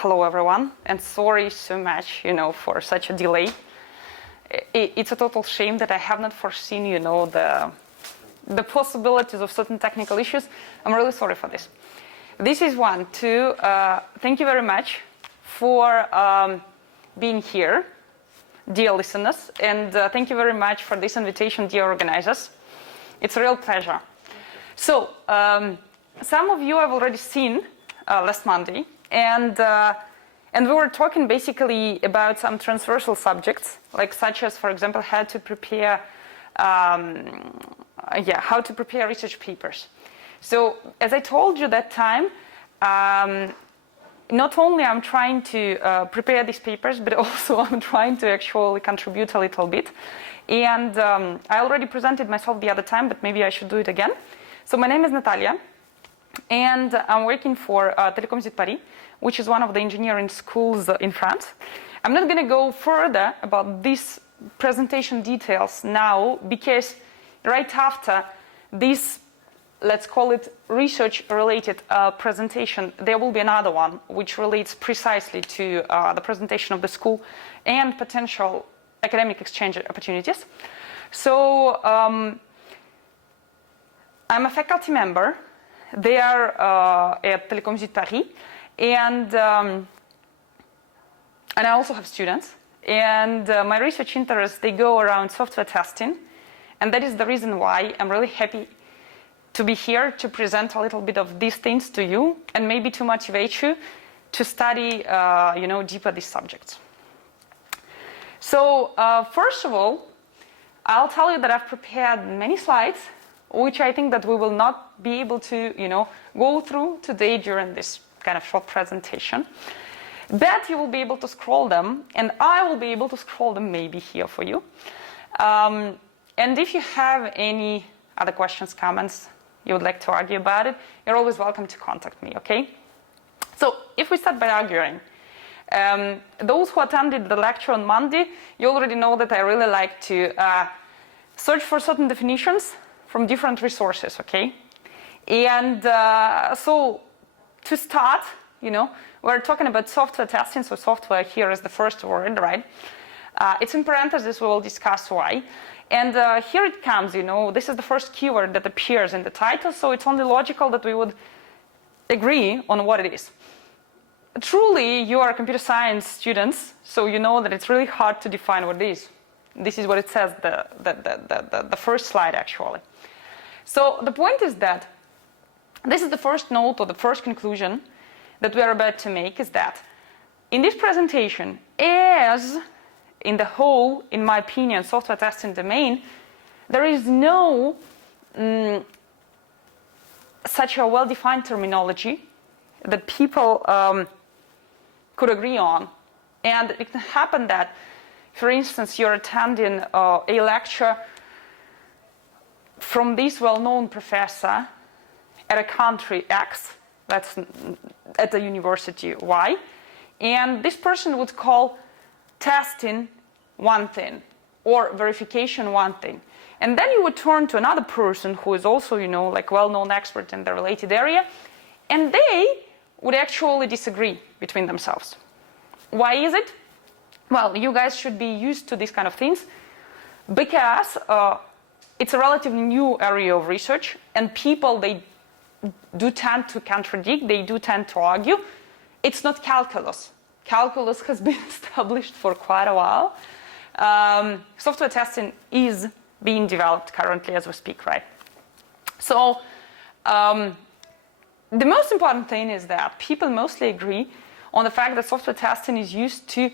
hello everyone, and sorry so much, for such a delay. It's a total shame that I have not foreseen, the possibilities of certain technical issues. I'm really sorry for this. This is one. Two, thank you very much for being here, dear listeners, and thank you very much for this invitation, dear organizers. It's a real pleasure. So, some of you have already seen last Monday, and we were talking basically about some transversal subjects, like such as, for example, how to prepare research papers. So, as I told you that time, not only I'm trying to prepare these papers, but also I'm trying to actually contribute a little bit. And I already presented myself the other time, but maybe I should do it again. So my name is Natalia, and I'm working for Telecom SudParis, which is one of the engineering schools in France. I'm not going to go further about these presentation details now, because right after this, let's call it research-related presentation, there will be another one which relates precisely to the presentation of the school and potential academic exchange opportunities. So I'm a faculty member there at Telecom SudParis, and I also have students. And my research interests, they go around software testing, and that is the reason why I'm really happy to be here to present a little bit of these things to you, and maybe to motivate you to study, deeper these subjects. So first of all, I'll tell you that I've prepared many slides, which I think that we will not be able to, go through today during this kind of short presentation. But you will be able to scroll them, and I will be able to scroll them maybe here for you. And if you have any other questions, comments, you would like to argue about it, you're always welcome to contact me, okay? So if we start by arguing, those who attended the lecture on Monday, you already know that I really like to search for certain definitions from different resources, okay? And so to start, we're talking about software testing, so software here is the first word, right? It's in parentheses, we will discuss why. And here it comes, this is the first keyword that appears in the title, so it's only logical that we would agree on what it is. Truly, you are computer science students, so you know that it's really hard to define what it is. This is what it says, the first slide, actually. So the point is that this is the first note or the first conclusion that we are about to make, is that in this presentation, as in the whole, in my opinion, software testing domain, there is no such a well-defined terminology that people could agree on. And it can happen that, for instance, you're attending a lecture from this well-known professor at a country X, that's at a university Y, and this person would call testing one thing, or verification one thing. And then you would turn to another person who is also, well-known expert in the related area, and they would actually disagree between themselves. Why is it? Well, you guys should be used to these kind of things, because it's a relatively new area of research, and people, they do tend to contradict, they do tend to argue. It's not calculus. Calculus has been established for quite a while. Software testing is being developed currently as we speak, right? So the most important thing is that people mostly agree on the fact that software testing is used to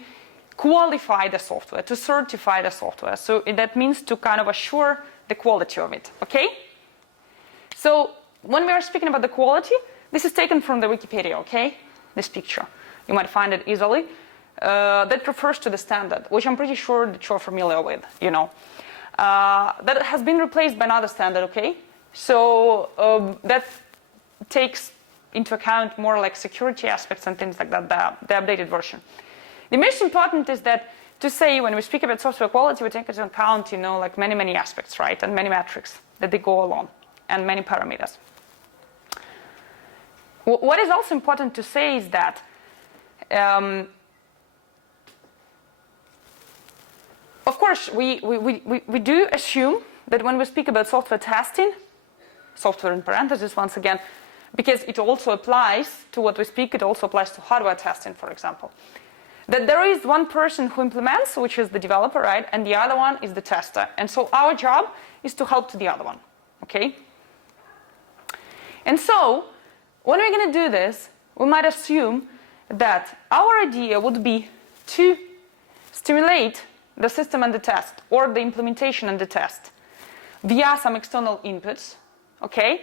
qualify the software, to certify the software. So that means to kind of assure the quality of it, okay? So when we are speaking about the quality, this is taken from the Wikipedia, okay? This picture. You might find it easily. That refers to the standard, which I'm pretty sure that you're familiar with, That has been replaced by another standard, okay? So that takes into account more like security aspects and things like that, the updated version. The most important is that to say when we speak about software quality, we take into account, like many aspects, right? And many metrics that they go along, and many parameters. What is also important to say is that Of course, we do assume that when we speak about software testing, software in parentheses once again, because it also applies to what we speak, it also applies to hardware testing, for example, that there is one person who implements, which is the developer, right, and the other one is the tester. And so our job is to help to the other one, okay? And so when we're going to do this, we might assume that our idea would be to stimulate the system and the test, or the implementation and the test, via some external inputs, okay,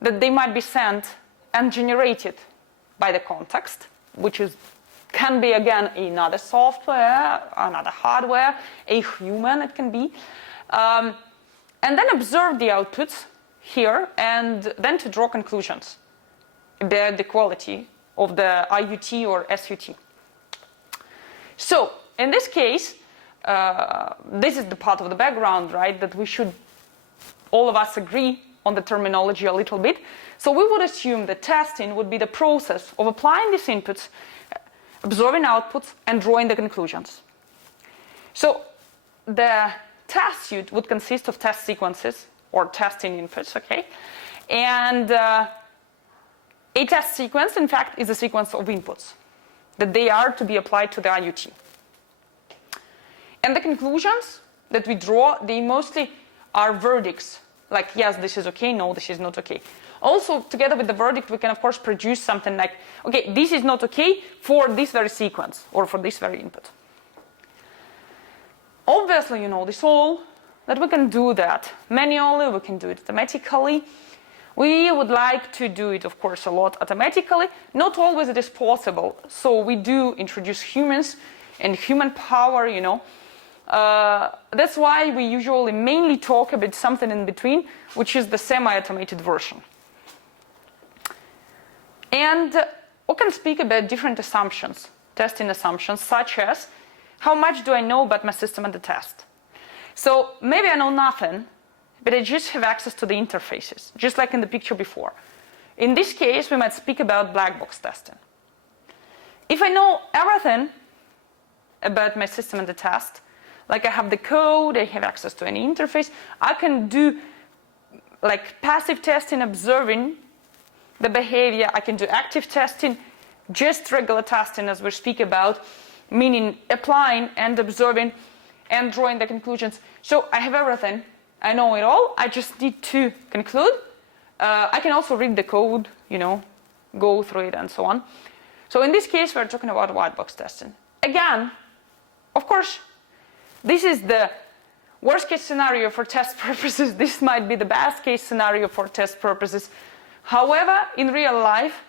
that they might be sent and generated by the context, which can be, again, another software, another hardware, a human it can be, and then observe the outputs here, and then to draw conclusions about the quality of the IUT or SUT. So, in this case, this is the part of the background, right, that we should, all of us agree on the terminology a little bit. So we would assume that testing would be the process of applying these inputs, observing outputs, and drawing the conclusions. So the test suite would consist of test sequences, or testing inputs, okay? And a test sequence, in fact, is a sequence of inputs, that they are to be applied to the IUT. And the conclusions that we draw, they mostly are verdicts, like, yes, this is okay, no, this is not okay. Also, together with the verdict, we can, of course, produce something like, okay, this is not okay for this very sequence, or for this very input. Obviously, you know this all, that we can do that manually, we can do it automatically. We would like to do it, of course, a lot automatically. Not always it is possible, so we do introduce humans and human power, you know. That's why we usually mainly talk about something in between, which is the semi-automated version. And we can speak about different assumptions, testing assumptions, such as, how much do I know about my system and the test? So maybe I know nothing, but I just have access to the interfaces, just like in the picture before. In this case, we might speak about black box testing. If I know everything about my system and the test, like I have the code, I have access to any interface, I can do like passive testing, observing the behavior. I can do active testing, just regular testing as we speak about, meaning applying and observing and drawing the conclusions. So I have everything. I know it all. I just need to conclude. I can also read the code, you know, go through it and so on. So in this case, we're talking about white box testing. Again, of course, this is the worst case scenario for test purposes. This might be the best case scenario for test purposes. However, in real life,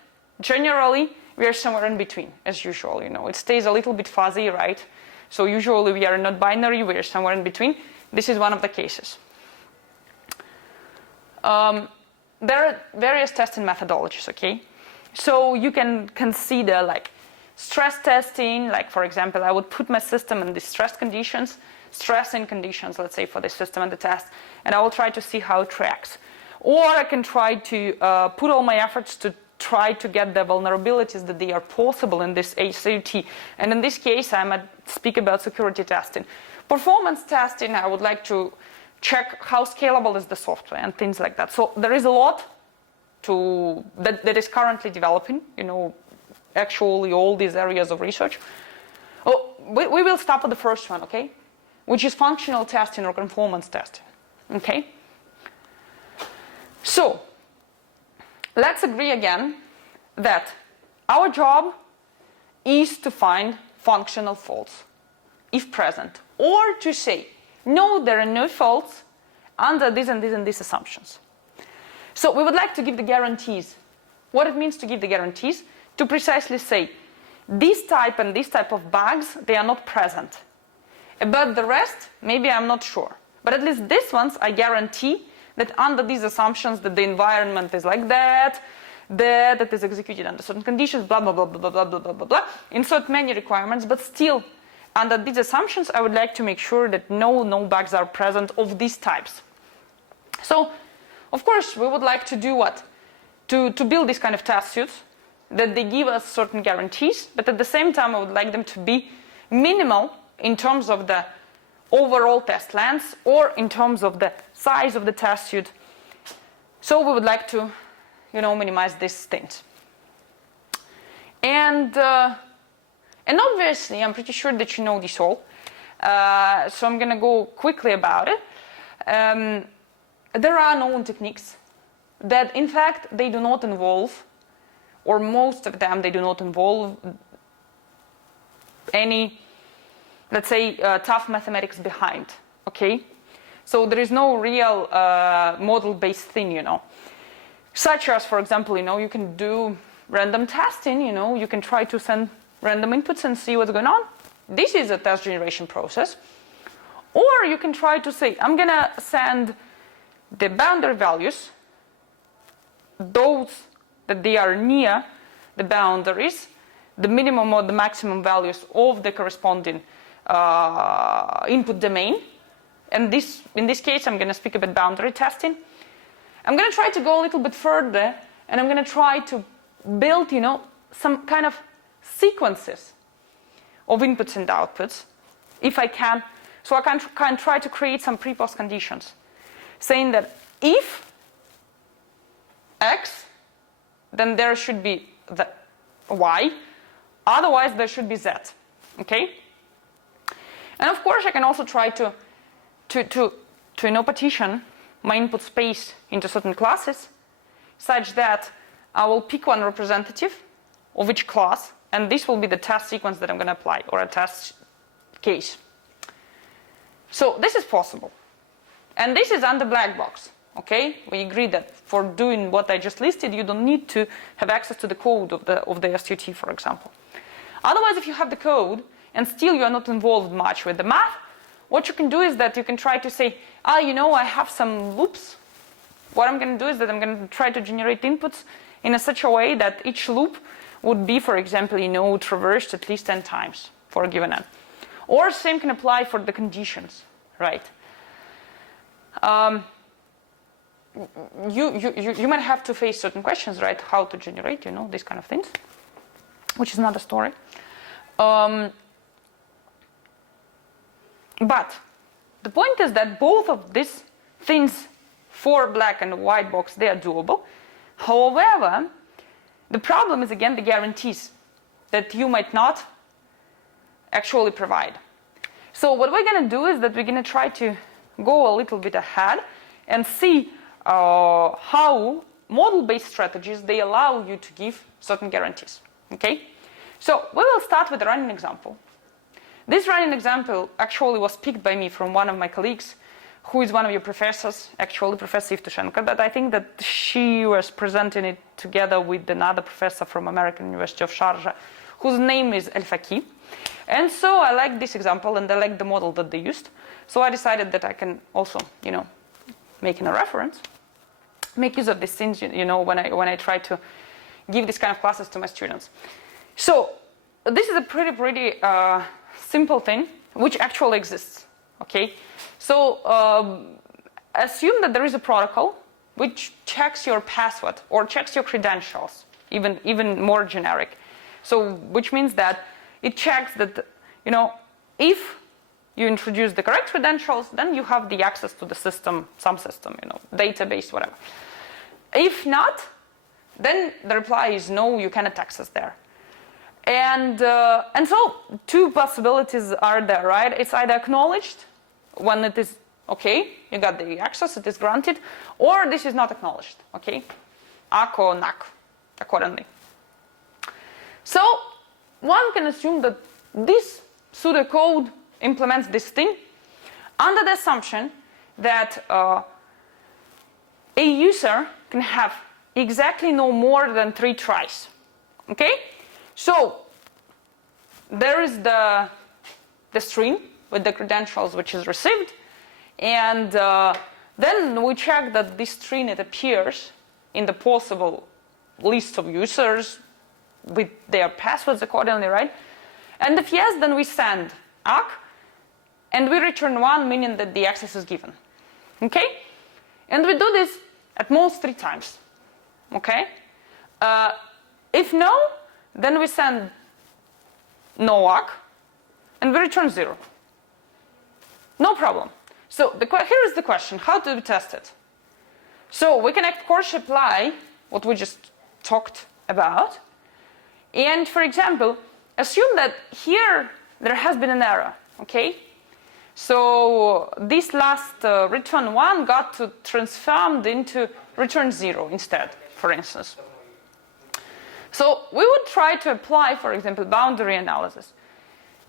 generally, we are somewhere in between, as usual, you know. It stays a little bit fuzzy, right? So usually we are not binary, we are somewhere in between. This is one of the cases. There are various testing methodologies, okay? So you can consider like stress testing, like for example, I would put my system in the stress conditions, stressing conditions, let's say for the system and the test, and I will try to see how it tracks. Or I can try to put all my efforts to try to get the vulnerabilities that they are possible in this SUT. And in this case, I might speak about security testing. Performance testing, I would like to check how scalable is the software and things like that. So there is a lot that is currently developing, you know, actually all these areas of research. Oh, we will start with the first one, okay? Which is functional testing or conformance testing, okay? So, let's agree again that our job is to find functional faults, if present, or to say, no, there are no faults under these and these and these assumptions. So we would like to give the guarantees. What it means to give the guarantees, to precisely say, this type and this type of bugs, they are not present. About the rest, maybe I'm not sure. But at least these ones, I guarantee that under these assumptions that the environment is like that it is executed under certain conditions, blah, blah, blah, blah, blah, blah, blah, blah, blah. Insert many requirements, but still, under these assumptions, I would like to make sure that no bugs are present of these types. So, of course, we would like to do what? To build these kind of test suites, that they give us certain guarantees, but at the same time I would like them to be minimal in terms of the overall test length or in terms of the size of the test suite. So we would like to, minimize these things. And obviously, I'm pretty sure that you know this all. So I'm going to go quickly about it. There are known techniques that, in fact, they do not involve, or most of them, they do not involve any, let's say, tough mathematics behind. Okay? So there is no real model-based thing, Such as, for example, you can do random testing, you can try to send random inputs and see what's going on. This is a test generation process. Or you can try to say, I'm going to send the boundary values, those that they are near the boundaries, the minimum or the maximum values of the corresponding input domain. And in this case, I'm going to speak about boundary testing. I'm going to try to go a little bit further, and I'm going to try to build, some kind of sequences of inputs and outputs, if I can. So I can try to create some pre-post conditions, saying that if X, then there should be the Y, otherwise there should be Z, okay? And of course I can also try to partition my input space into certain classes, such that I will pick one representative of each class, and this will be the test sequence that I'm going to apply, or a test case. So this is possible. And this is under black box. Okay? We agree that for doing what I just listed, you don't need to have access to the code of the SUT, for example. Otherwise, if you have the code and still you are not involved much with the math, what you can do is that you can try to say, I have some loops. What I'm going to do is that I'm going to try to generate inputs in such a way that each loop would be, for example, traversed at least 10 times for a given n. Or same can apply for the conditions, right? You might have to face certain questions, right? How to generate, these kind of things, which is another story. But the point is that both of these things for black and white box, they are doable. However, the problem is, again, the guarantees that you might not actually provide. So what we're going to do is that we're going to try to go a little bit ahead and see how model-based strategies, they allow you to give certain guarantees. Okay? So we will start with a running example. This running example actually was picked by me from one of my colleagues, who is one of your professors, actually Professor Evtushenko, but I think that she was presenting it together with another professor from American University of Sharjah, whose name is El-Faki. And so I like this example, and I like the model that they used. So I decided that I can also, making a reference, make use of these things, when I try to give this kind of classes to my students. So this is a pretty simple thing, which actually exists. Okay, so assume that there is a protocol which checks your password or checks your credentials, even more generic. So which means that it checks that, if you introduce the correct credentials, then you have the access to the system, some system, database, whatever. If not, then the reply is no, you cannot access there. And so two possibilities are there, right? It's either acknowledged when it is okay, you got the access, it is granted, or this is not acknowledged, okay? ACK or NACK, accordingly. So one can assume that this pseudocode implements this thing under the assumption that a user can have exactly no more than 3 tries. Okay? So there is the string with the credentials which is received, and then we check that this string, it appears in the possible list of users with their passwords accordingly, right? And if yes, then we send ACK, and we return 1, meaning that the access is given. Okay? And we do this at most 3 times. Okay? If no, then we send NOAC and we return 0. No problem. So here is the question, how do we test it? So we can of course apply what we just talked about. And for example, assume that here there has been an error, okay? So this last return 1 got transformed into return 0 instead, for instance. So we would try to apply, for example, boundary analysis.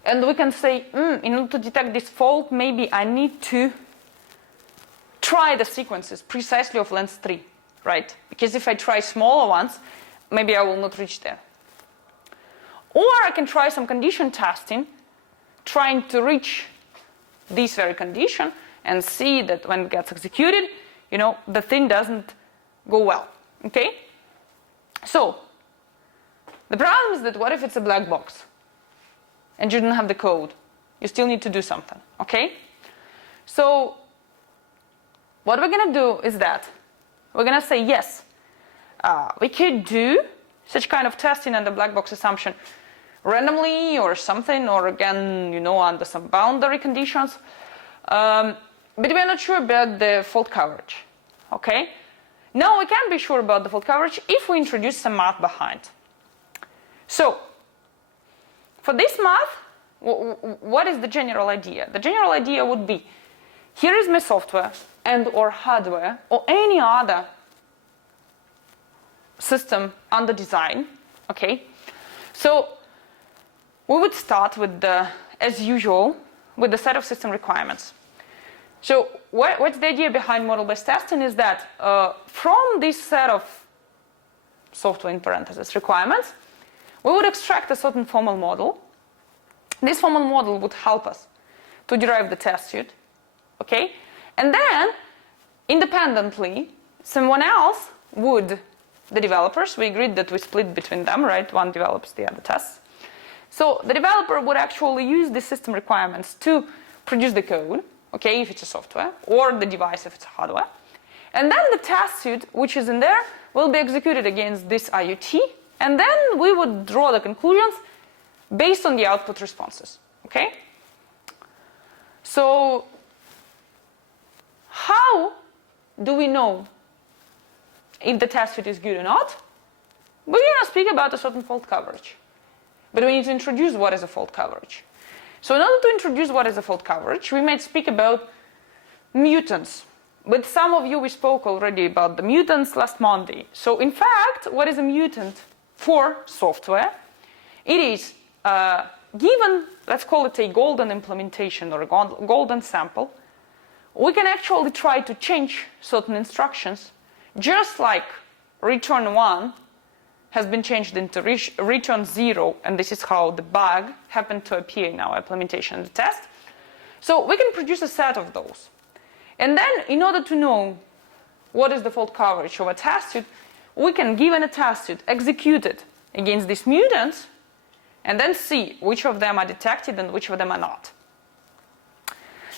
And we can say, in order to detect this fault, maybe I need to try the sequences precisely of length 3, right? Because if I try smaller ones, maybe I will not reach there. Or I can try some condition testing, trying to reach this very condition and see that when it gets executed, the thing doesn't go well, okay? So, the problem is that what if it's a black box and you don't have the code? You still need to do something, okay? So, what we're going to do is that we're going to say, yes, we could do such kind of testing and the black box assumption randomly or something, or again, under some boundary conditions. But we're not sure about the fault coverage, okay? Now we can be sure about the fault coverage if we introduce some math behind. So, for this math, what is the general idea? The general idea would be, here is my software and or hardware or any other system under design, okay? So, we would start with as usual, with the set of system requirements. So, what's the idea behind model-based testing is that from this set of software in parentheses requirements, we would extract a certain formal model. This formal model would help us to derive the test suite, okay? And then, independently, someone else would, the developers, we agreed that we split between them, right? One develops, the other tests. So the developer would actually use the system requirements to produce the code, okay, if it's a software, or the device if it's hardware. And then the test suite, which is in there, will be executed against this IoT, and then we would draw the conclusions based on the output responses, okay? So, how do we know if the test suite is good or not? We're going to speak about a certain fault coverage. But we need to introduce what is a fault coverage. So in order to introduce what is a fault coverage, we might speak about mutants. With some of you, we spoke already about the mutants last Monday. So in fact, what is a mutant for software? It is given, let's call it a golden implementation or a golden sample. We can actually try to change certain instructions, just like return 1 has been changed into return 0, and this is how the bug happened to appear in our implementation and the test. So we can produce a set of those. And then, in order to know what is the fault coverage of a test suite, we can, given a test suite, execute it against these mutants, and then see which of them are detected and which of them are not.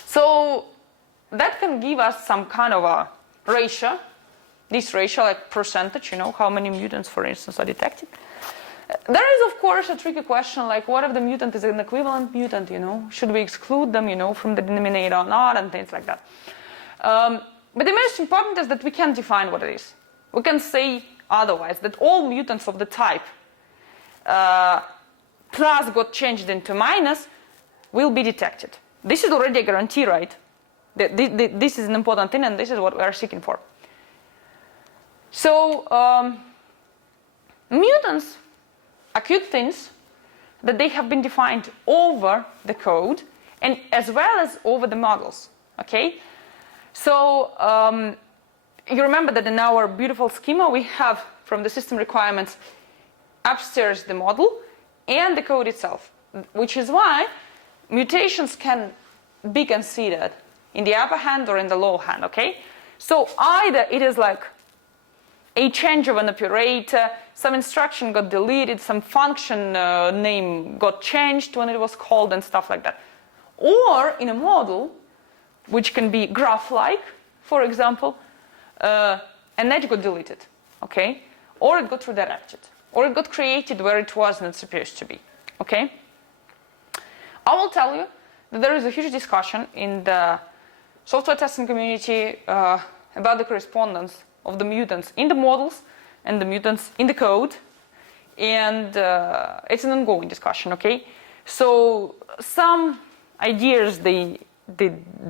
So that can give us some kind of a ratio. This ratio, like percentage, how many mutants, for instance, are detected. There is, of course, a tricky question, like what if the mutant is an equivalent mutant, Should we exclude them, from the denominator or not, and things like that. But the most important is that we can define what it is. We can say otherwise, that all mutants of the type plus got changed into minus will be detected. This is already a guarantee, right? This is an important thing, and this is what we are seeking for. So, mutants are cute things that they have been defined over the code and as well as over the models, okay? So, you remember that in our beautiful schema we have from the system requirements upstairs the model and the code itself, which is why mutations can be considered in the upper hand or in the lower hand, okay? So either it is like a change of an operator, some instruction got deleted, some function name got changed when it was called and stuff like that. Or in a model, which can be graph-like, for example, an edge got deleted, okay? Or it got redirected. or it got created where it was not supposed to be. Okay? I will tell you that there is a huge discussion in the software testing community about the correspondence of the mutants in the models and the mutants in the code, and it's an ongoing discussion. Okay, so some ideas they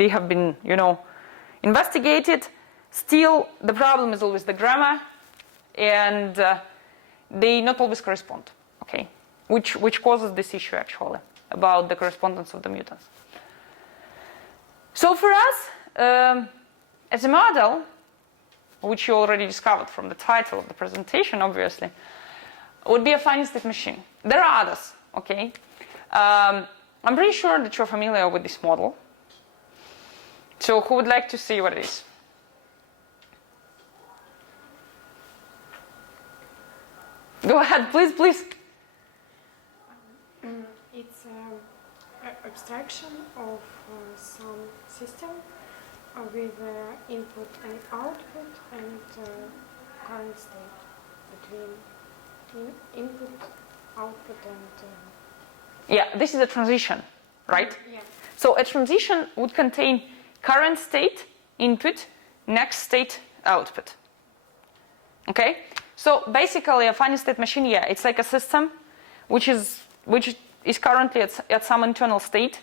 have been investigated. Still, the problem is always the grammar, and they not always correspond. Okay, which causes this issue actually about the correspondence of the mutants. So for us, as a model, which you already discovered from the title of the presentation, obviously, would be a finite state machine. There are others, okay? I'm pretty sure that you're familiar with this model. So who would like to see what it is? Go ahead, please, please. It's an abstraction of some system with input and output and current state between input, output, and... Yeah, this is a transition, right? Yeah. So a transition would contain current state, input, next state, output. Okay? So basically a finite state machine, yeah, it's like a system which is currently at some internal state.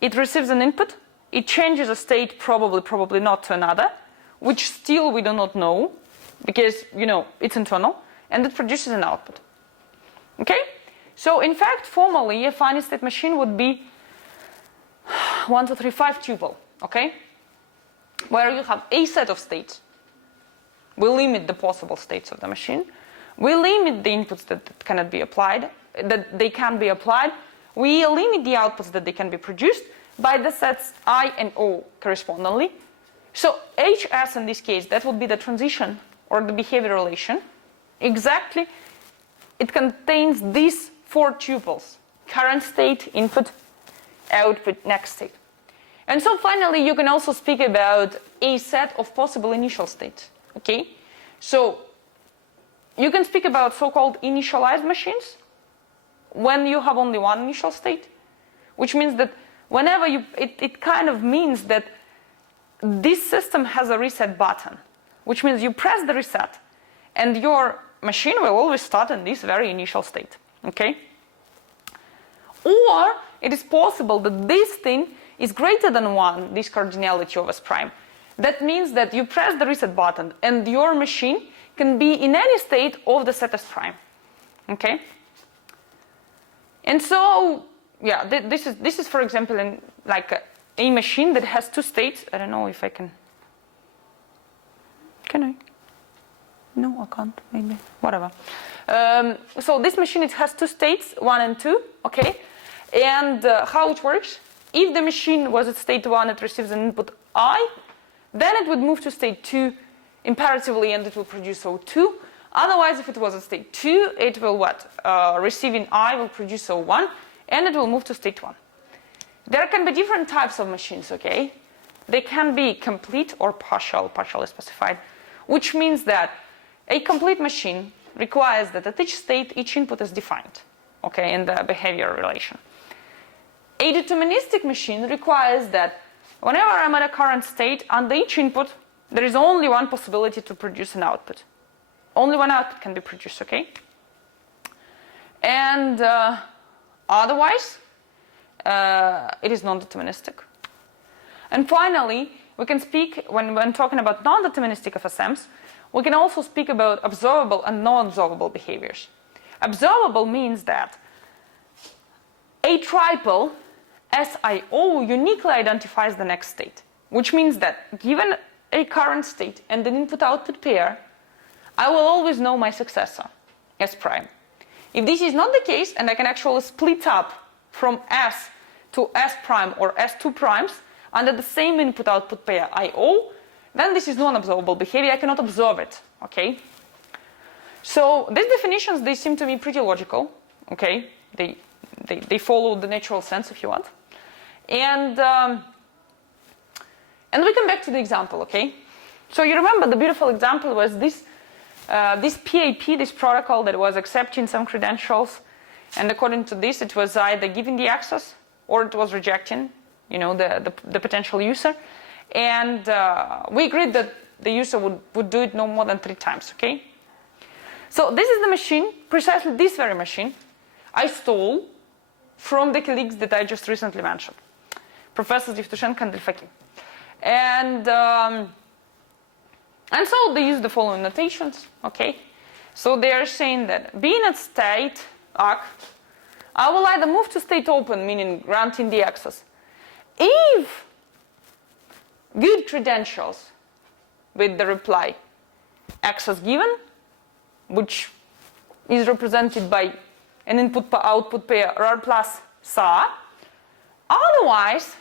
It receives an input. It changes a state, probably not, to another, which still we do not know, because, it's internal, and it produces an output. Okay? So, in fact, formally, a finite state machine would be 1, 2, 3, 5 tuple, okay? Where you have a set of states. We limit the possible states of the machine. We limit the inputs that cannot be applied, that they can be applied. We limit the outputs that they can be produced by the sets I and O correspondingly. So HS in this case, that would be the transition or the behavior relation. Exactly, it contains these 4 tuples: current state, input, output, next state. And so finally, you can also speak about a set of possible initial states. Okay, so you can speak about so-called initialized machines when you have only one initial state, which means that whenever it kind of means that this system has a reset button, which means you press the reset and your machine will always start in this very initial state, okay? Or it is possible that this thing is greater than 1, this cardinality of S prime. That means that you press the reset button and your machine can be in any state of the set S prime, okay? And so, yeah, this is for example a machine that has 2 states. I don't know if I can. Can I? No, I can't. Maybe whatever. So this machine, it has 2 states, 1 and 2. Okay, and how it works? If the machine was at state 1, it receives an input I, then it would move to state 2 imperatively, and it will produce O2. Otherwise, if it was at state 2, it will what? Receiving I will produce O1, and it will move to state 1. There can be different types of machines, okay? They can be complete or partially specified, which means that a complete machine requires that at each state, each input is defined, okay, in the behavior relation. A deterministic machine requires that whenever I'm at a current state, under each input, there is only one possibility to produce an output. Only one output can be produced, okay? And otherwise, it is non-deterministic. And finally, we can speak, when talking about non-deterministic FSMs, we can also speak about observable and non-observable behaviors. Observable means that a triple SIO uniquely identifies the next state, which means that given a current state and an input-output pair, I will always know my successor, S prime. If this is not the case, and I can actually split up from S to S prime or S2 primes under the same input-output pair IO, then this is non-observable behavior. I cannot observe it, okay? So these definitions, they seem to me pretty logical, okay? They follow the natural sense, if you want. And we come back to the example, okay? So you remember the beautiful example was this this PAP, this protocol that was accepting some credentials, and according to this, it was either giving the access or it was rejecting, the potential user. And we agreed that the user would do it no more than 3 times, okay? So this is the machine, precisely this very machine, I stole from the colleagues that I just recently mentioned, Professors Yevtushenko and Delfakim. And so they use the following notations, okay? So they are saying that being at state arc, I will either move to state open, meaning granting the access, if good credentials with the reply access given, which is represented by an input-output pair RAR plus SAR. Otherwise,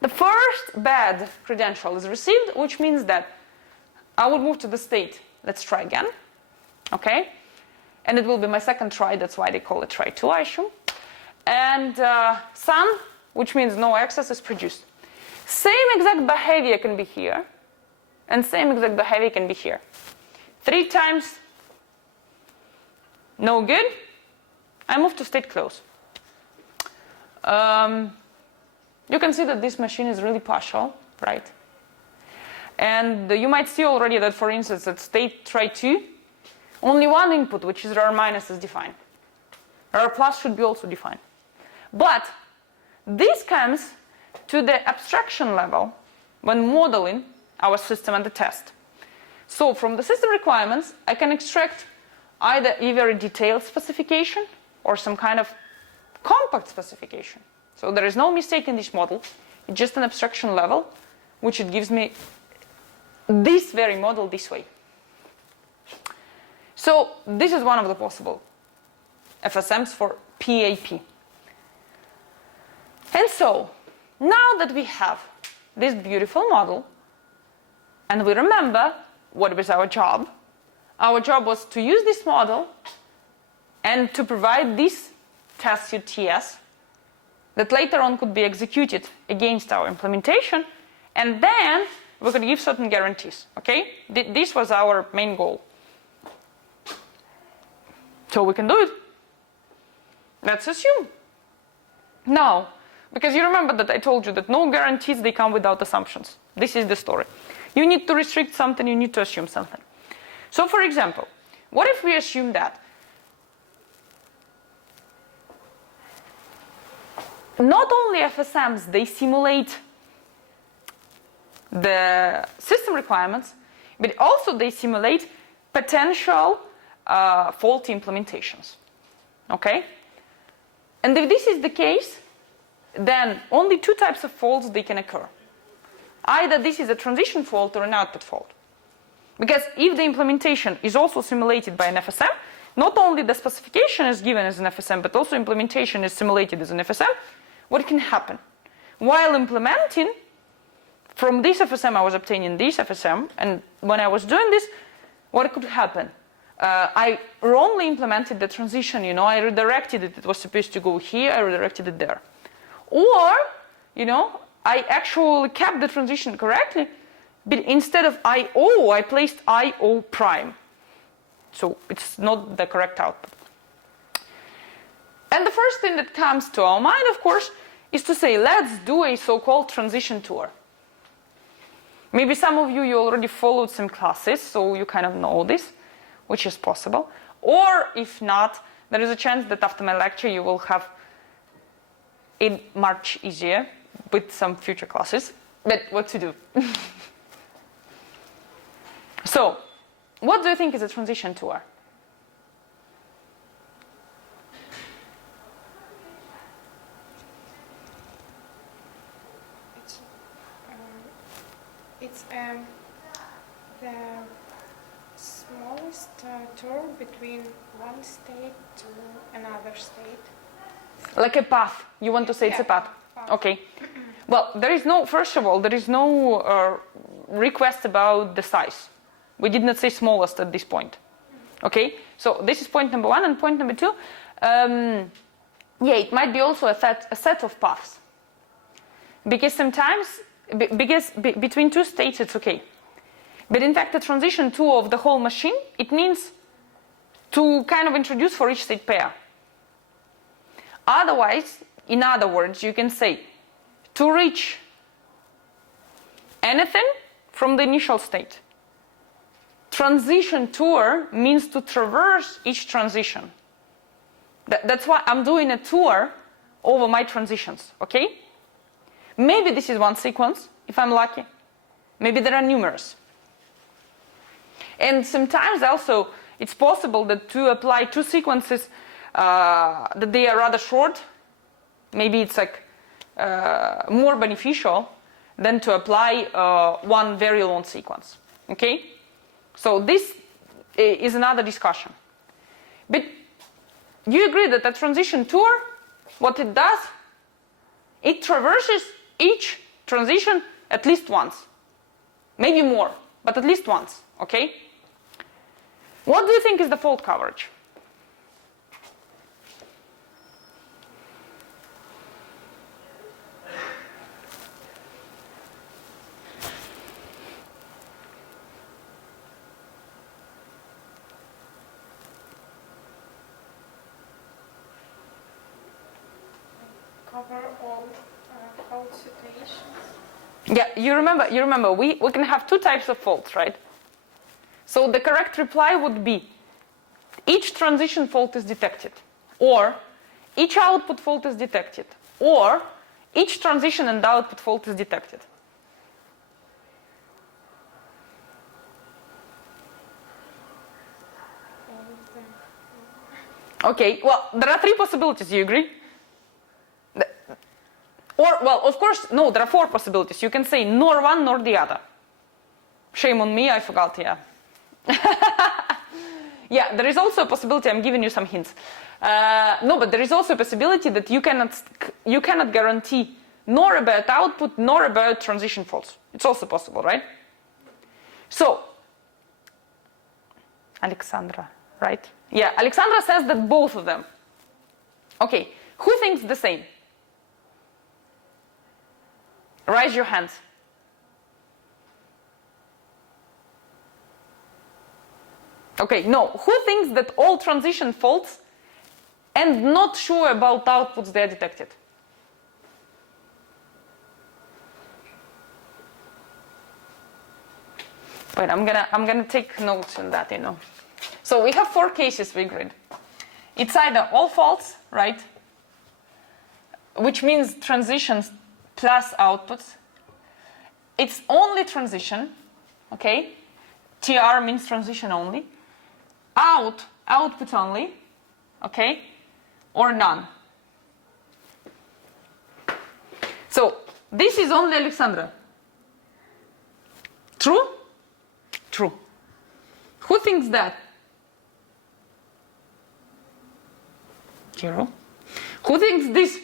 the first bad credential is received, which means that I would move to the state. Let's try again, okay? And it will be my second try. That's why they call it try 2, I assume. And sun, which means no access, is produced. Same exact behavior can be here, and same exact behavior can be here. 3 times, no good. I move to state close. You can see that this machine is really partial, right? And you might see already that, for instance, at state try 2, only one input, which is RAR minus, is defined. RAR plus should be also defined. But this comes to the abstraction level when modeling our system and the test. So from the system requirements, I can extract either a very detailed specification or some kind of compact specification. So there is no mistake in this model. It's just an abstraction level, which it gives me this very model this way. So this is one of the possible FSMs for PAP. And so, now that we have this beautiful model, and we remember what was our job was to use this model and to provide this test suite TS that later on could be executed against our implementation, and then we could give certain guarantees, okay? This was our main goal. So we can do it. Let's assume. Now, because you remember that I told you that no guarantees, they come without assumptions. This is the story. You need to restrict something, you need to assume something. So for example, what if we assume that not only FSMs, they simulate the system requirements, but also they simulate potential faulty implementations, okay? And if this is the case, then only 2 types of faults they can occur. Either this is a transition fault or an output fault. Because if the implementation is also simulated by an FSM, not only the specification is given as an FSM, but also implementation is simulated as an FSM, what can happen? While implementing, from this FSM I was obtaining this FSM, and when I was doing this, what could happen? I wrongly implemented the transition, I redirected it. It was supposed to go here, I redirected it there. Or, I actually kept the transition correctly, but instead of IO, I placed IO prime. So it's not the correct output. And the first thing that comes to our mind, of course, is to say, let's do a so-called transition tour. Maybe some of you already followed some classes, so you kind of know this, which is possible. Or if not, there is a chance that after my lecture you will have it much easier with some future classes. But what to do? So, what do you think is a transition tour? It's the smallest tour between one state to another state. Like a path. You want to say it's a path? Okay. Well, there is no, first of all, there is no request about the size. We did not say smallest at this point. Okay? So this is point number 1, and point number 2. It might be also a set of paths. Because sometimes, between 2 states it's okay. But in fact, the transition 2 of the whole machine, it means to kind of introduce for each state pair. Otherwise, in other words, you can say to reach anything from the initial state. Transition tour means to traverse each transition. That's why I'm doing a tour over my transitions, okay? Maybe this is one sequence, if I'm lucky. Maybe there are numerous. And sometimes also it's possible that to apply two sequences that they are rather short, maybe it's like more beneficial than to apply one very long sequence, okay? So this is another discussion. But you agree that the transition tour, what it does, it traverses each transition at least once. Maybe more, but at least once, okay? What do you think is the fault coverage? Cover all situations. Yeah, you remember we can have two types of faults, right? So the correct reply would be each transition fault is detected, or each output fault is detected, or each transition and output fault is detected. Okay, well, there are three possibilities, you agree? Or, well, of course, no, there are four possibilities. You can say nor one nor the other. Shame on me, I forgot, yeah. Yeah, there is also a possibility, I'm giving you some hints. No, but there is also a possibility that you cannot guarantee nor about output nor about transition faults. It's also possible, right? So, Alexandra, right? Yeah, Alexandra says that both of them. Okay, who thinks the same? Raise your hands. Okay, no. Who thinks that all transition faults and not sure about outputs they are detected? Wait, I'm gonna take notes on that, you know. So we have four cases we agreed. It's either all faults, right? Which means transitions plus outputs. It's only transition, okay? TR means transition only. Output only, okay? Or none. So this is only Alexandra. True? True. Who thinks that? Zero. Who thinks this?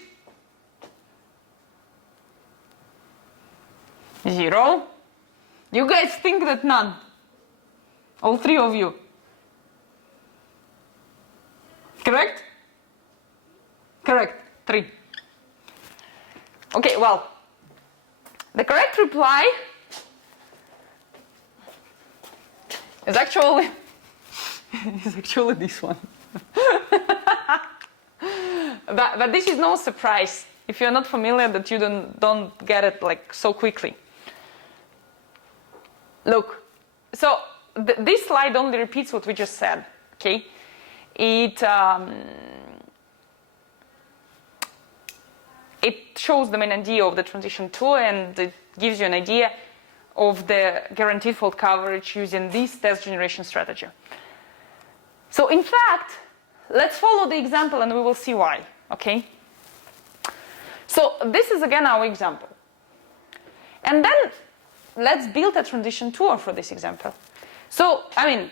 Zero. You guys think that none. All three of you. Correct? Correct. 3. Okay, well, the correct reply is actually this one. But this is no surprise if you're not familiar that you don't get it like so quickly. Look, so this slide only repeats what we just said, okay? It shows the main idea of the transition tool, and it gives you an idea of the guaranteed fault coverage using this test generation strategy. So in fact, let's follow the example and we will see why, okay? So this is again our example. And then let's build a transition tour for this example. So, I mean,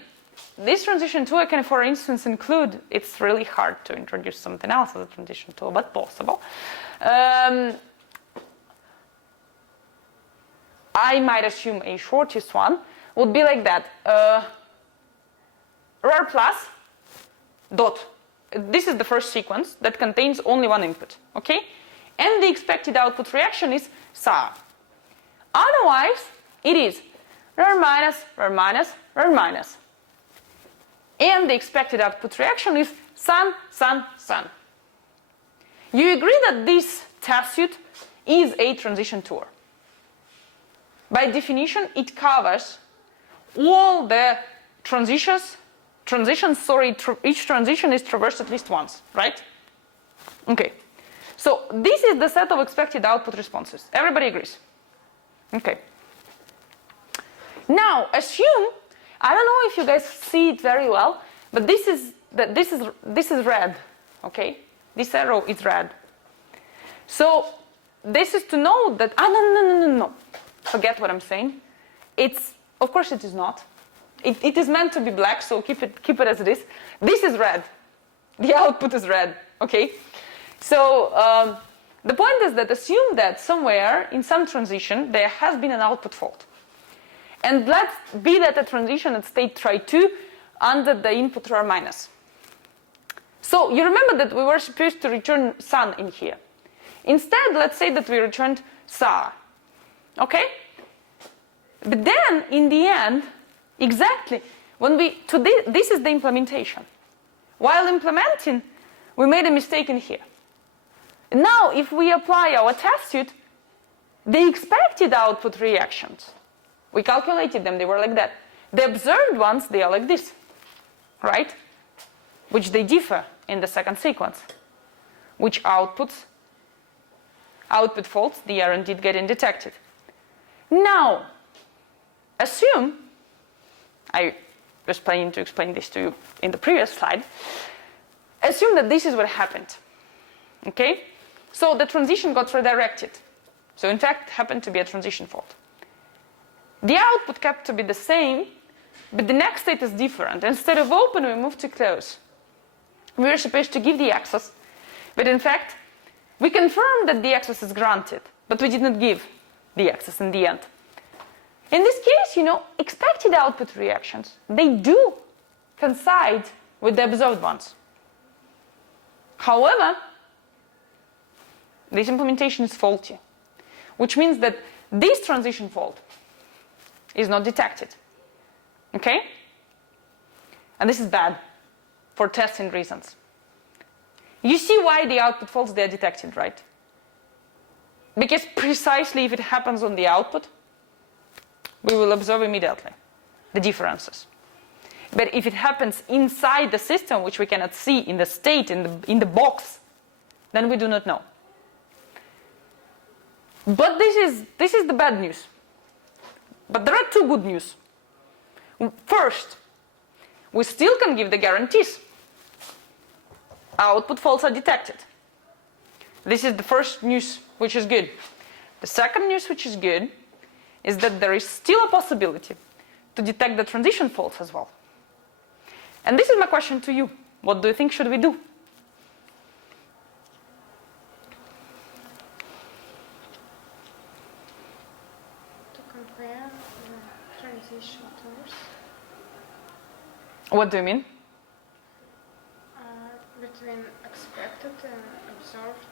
this transition tour can, for instance, include, it's really hard to introduce something else as a transition tool, but possible. I might assume a shortest one would be like that. RAR plus dot. This is the first sequence that contains only one input, okay? And the expected output reaction is SAR. Otherwise, it is rare minus, rare minus, rare minus. And the expected output reaction is sun, sun, sun. You agree that this test suite is a transition tour. By definition, it covers all the transitions, each transition is traversed at least once, right? Okay. So this is the set of expected output responses. Everybody agrees? Okay. Now assume, I don't know if you guys see it very well, but this is red, okay? This arrow is red. So this is to know that, no. Forget what I'm saying. Of course it is not. It is meant to be black, so keep it as it is. This is red. The output is red, okay? So the point is that assume that somewhere in some transition there has been an output fault. And let's be that a transition at state try2 under the input rare minus. So you remember that we were supposed to return sun in here. Instead, let's say that we returned SAR. Okay? But then, in the end, exactly, this is the implementation. While implementing, we made a mistake in here. Now, if we apply our test suite, the expected output reactions, we calculated them, they were like that. The observed ones, they are like this, right? Which they differ in the second sequence. Which output faults, they are indeed getting detected. Now, assume, I was planning to explain this to you in the previous slide, assume that this is what happened, okay? So the transition got redirected. So in fact, it happened to be a transition fault. The output kept to be the same, but the next state is different. Instead of open, we moved to close. We were supposed to give the access, but in fact, we confirmed that the access is granted, but we did not give the access in the end. In this case, expected output reactions, they do coincide with the observed ones. However, this implementation is faulty, which means that this transition fault is not detected. Okay? And this is bad for testing reasons. You see why the output faults, they are detected, right? Because precisely if it happens on the output, we will observe immediately the differences. But if it happens inside the system, which we cannot see in the state, in the box, then we do not know. But this is the bad news. But there are two good news. First, we still can give the guarantees. Output faults are detected. This is the first news, which is good. The second news, which is good, is that there is still a possibility to detect the transition faults as well. And this is my question to you. What do you think should we do? To compare the transition tours. What do you mean? Between expected and observed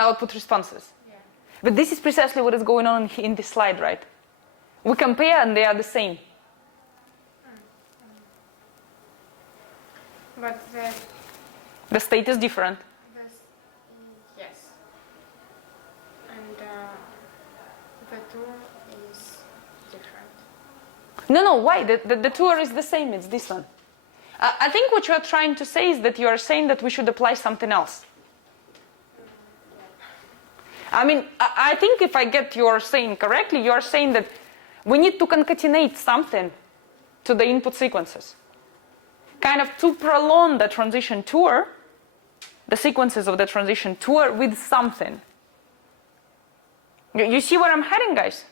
Output responses. yeah. But this is precisely what is going on in this slide, right? We compare and they are the same. But The state is different. yes. And the tour is different. No, why? The tour is the same, it's this one. I think what you are trying to say is that you are saying that we should apply something else. I mean, I think if I get your saying correctly, you are saying that we need to concatenate something to the input sequences. Kind of to prolong the transition tour, the sequences of the transition tour with something. You see where I'm heading, guys?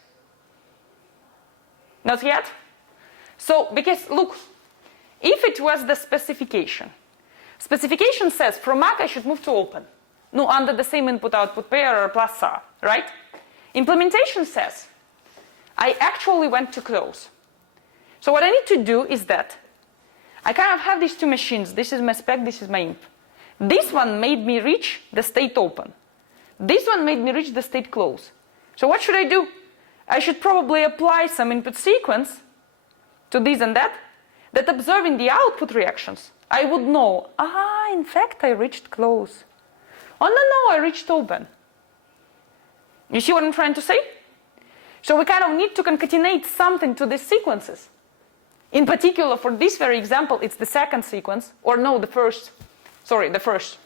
Not yet? So, because look, if it was the specification says from Mac I should move to open. No, under the same input-output pair or plus SAR, right? Implementation says I actually went to close. So what I need to do is that I kind of have these two machines. This is my spec, this is my imp. This one made me reach the state open. This one made me reach the state close. So what should I do? I should probably apply some input sequence to this and that observing the output reactions, I would know, in fact, I reached close. Oh, no, I reached open. You see what I'm trying to say? So we kind of need to concatenate something to these sequences. In particular, for this very example, it's the second sequence, or no, the first. Sorry, the first.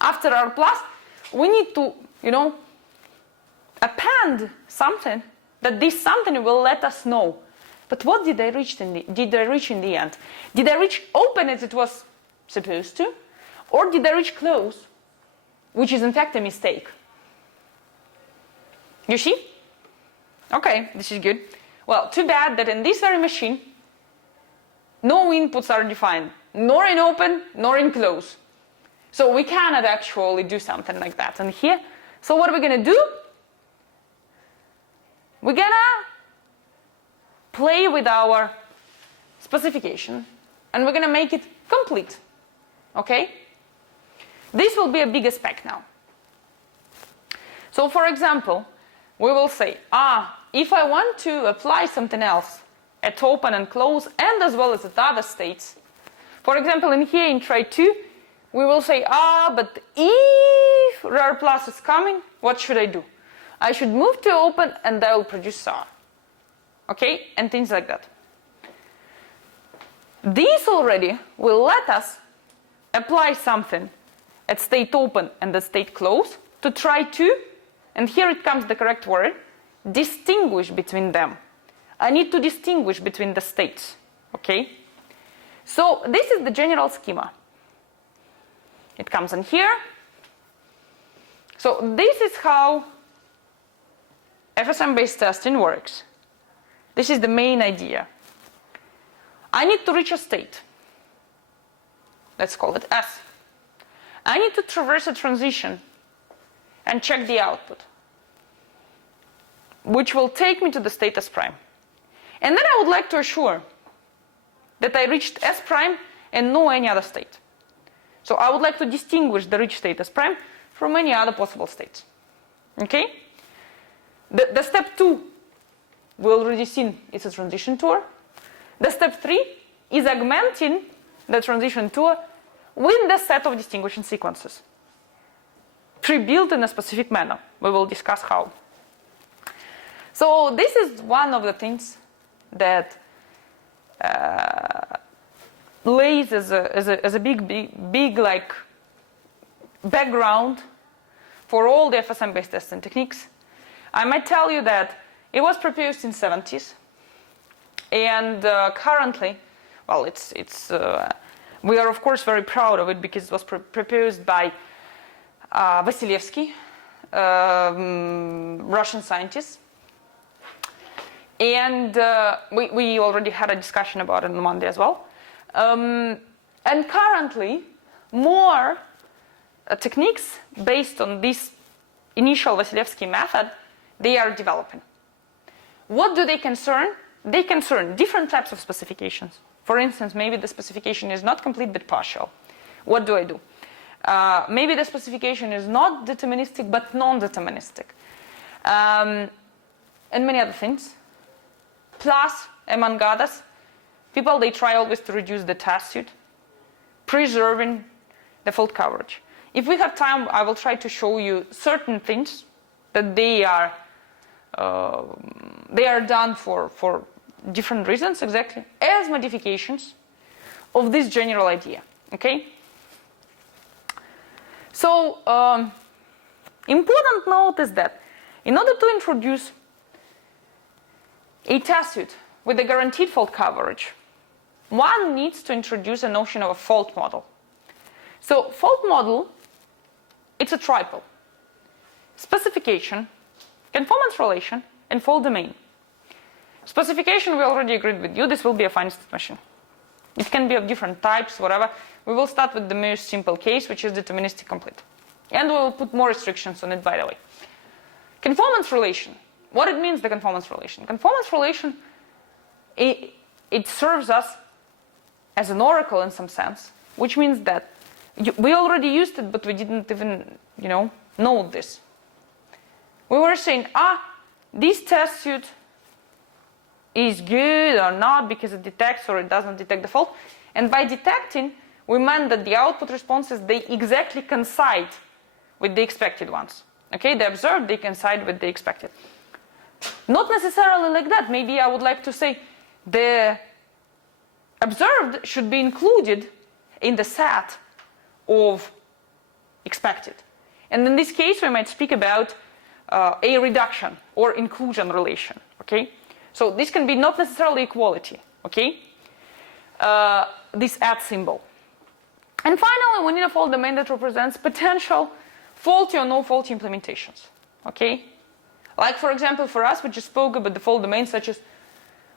After R plus, we need to, append something that this something will let us know. But what did I reach in the end? Did I reach open as it was supposed to? Or did I reach close, which is in fact a mistake? You see? Okay, this is good. Well, too bad that in this very machine, no inputs are defined, nor in open, nor in close. So we cannot actually do something like that. And here, so what are we going to do? We're going to play with our specification, and we're going to make it complete. Okay? This will be a bigger spec now. So for example, we will say, if I want to apply something else at open and close, and as well as at other states, for example, in here in try 2, we will say, but if R plus is coming, what should I do? I should move to open and I will produce R. Okay? And things like that. This already will let us apply something at state open and at state close to try to, and here it comes the correct word, distinguish between them. I need to distinguish between the states. Okay? So this is the general schema. It comes in here. So this is how FSM-based testing works. This is the main idea. I need to reach a state. Let's call it S. I need to traverse a transition and check the output, which will take me to the state S prime. And then I would like to assure that I reached S prime and no any other state. So I would like to distinguish the reached state S prime from any other possible states. Okay? The step 2 we already seen is a transition tour. The step 3 is augmenting the transition tour with the set of distinguishing sequences, pre-built in a specific manner. We will discuss how. So this is one of the things that lays as a big like background for all the FSM-based testing techniques. I might tell you that it was proposed in the 70s, and currently, well, we are of course very proud of it because it was proposed by Vasilevsky, Russian scientist, and we already had a discussion about it on Monday as well. And currently, more techniques based on this initial Vasilevsky method, they are developing. What do they concern? They concern different types of specifications. For instance, maybe the specification is not complete but partial. What do I do? Maybe the specification is not deterministic but non-deterministic. And many other things. Plus, among others, people, they try always to reduce the test suite, preserving the fault coverage. If we have time, I will try to show you certain things that they are done for different reasons exactly, as modifications of this general idea. Okay? So, important note is that in order to introduce a test suite with a guaranteed fault coverage, one needs to introduce a notion of a fault model. So, fault model, it's a triple: specification, conformance relation, and fault domain. Specification, we already agreed with you, this will be a finite state machine. It can be of different types, whatever. We will start with the most simple case, which is deterministic complete. And we will put more restrictions on it, by the way. Conformance relation. What it means, the conformance relation? Conformance relation, it serves us as an oracle in some sense, which means that we already used it, but we didn't even, know this. We were saying, this test suite is good or not because it detects or it doesn't detect the fault. And by detecting, we meant that the output responses, they exactly coincide with the expected ones. Okay, the observed, they coincide with the expected. Not necessarily like that. Maybe I would like to say the observed should be included in the set of expected. And in this case, we might speak about a reduction or inclusion relation. Okay, so this can be not necessarily equality. Okay, this at symbol. And finally, we need a fault domain that represents potential faulty or no faulty implementations. Okay, like for example, for us, we just spoke about the fault domains such as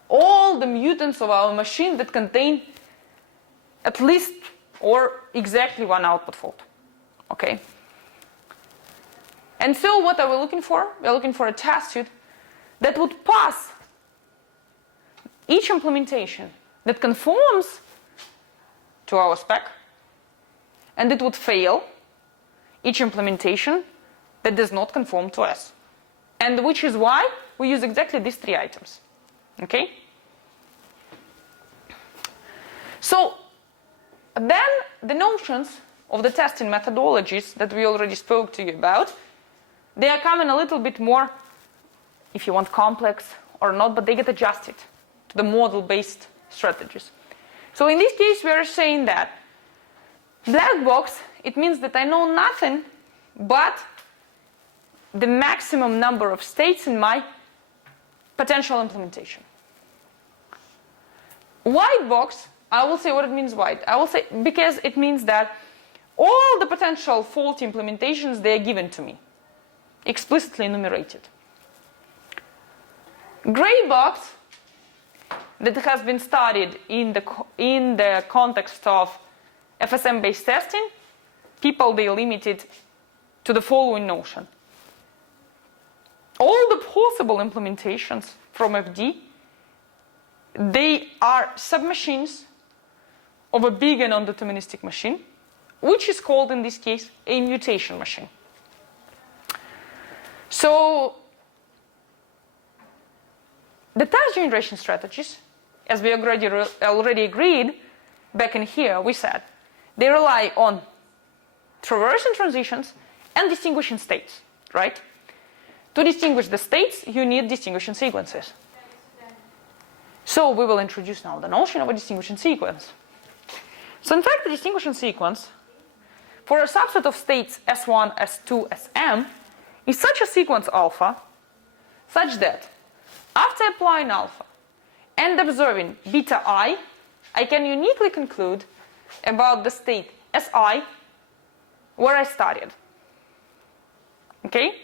all the mutants of our machine that contain at least or exactly one output fault. Okay. And so what are we looking for? We're looking for a test suite that would pass each implementation that conforms to our spec, and it would fail each implementation that does not conform to us. And which is why we use exactly these three items. Okay? So then the notions of the testing methodologies that we already spoke to you about, they are coming a little bit more, if you want, complex or not, but they get adjusted to the model-based strategies. So in this case, we are saying that black box, it means that I know nothing but the maximum number of states in my potential implementation. White box, I will say what it means white. I will say because it means that all the potential faulty implementations, they are given to me, explicitly enumerated. Gray box, that has been studied in the context of FSM-based testing, people, they limit it to the following notion. All the possible implementations from FD, they are submachines of a big and non-deterministic machine, which is called in this case a mutation machine. So the task generation strategies, as we already agreed back in here, we said they rely on traversing transitions and distinguishing states, right? To distinguish the states, you need distinguishing sequences. So we will introduce now the notion of a distinguishing sequence. So in fact, the distinguishing sequence for a subset of states S1, S2, Sm is such a sequence alpha such that after applying alpha and observing beta I can uniquely conclude about the state Si where I started. Okay?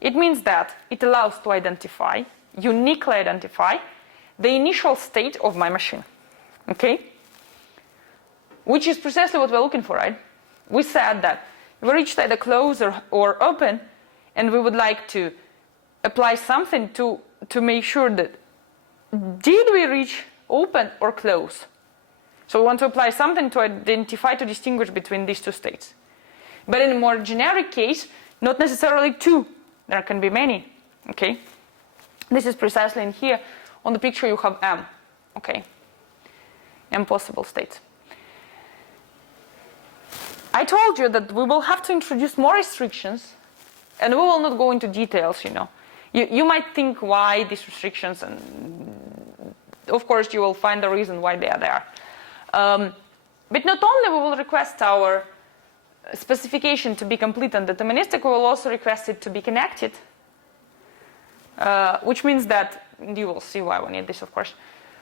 It means that it allows to identify, uniquely identify, the initial state of my machine. Okay? Which is precisely what we're looking for, right? We said that we reached either close or open, and we would like to apply something to make sure that did we reach open or close? So we want to apply something to identify, to distinguish between these two states. But in a more generic case, not necessarily two. There can be many. Okay? This is precisely in here. On the picture you have M. Okay? M possible states. I told you that we will have to introduce more restrictions, and we will not go into details, you know. You might think why these restrictions, and of course you will find the reason why they are there. But not only we will request our specification to be complete and deterministic, we will also request it to be connected, which means that, you will see why we need this, of course,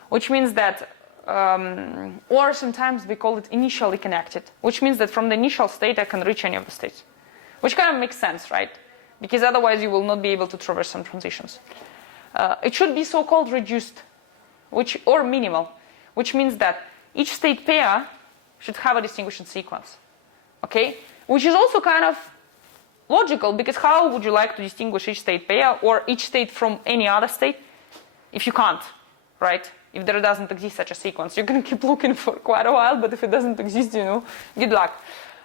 which means that, or sometimes we call it initially connected, which means that from the initial state I can reach any of the states, which kind of makes sense, right? Because otherwise you will not be able to traverse some transitions. It should be so-called reduced, or minimal, which means that each state pair should have a distinguishing sequence. Okay? Which is also kind of logical, because how would you like to distinguish each state pair or each state from any other state if you can't, right? If there doesn't exist such a sequence. You can keep looking for quite a while, but if it doesn't exist, you know, good luck.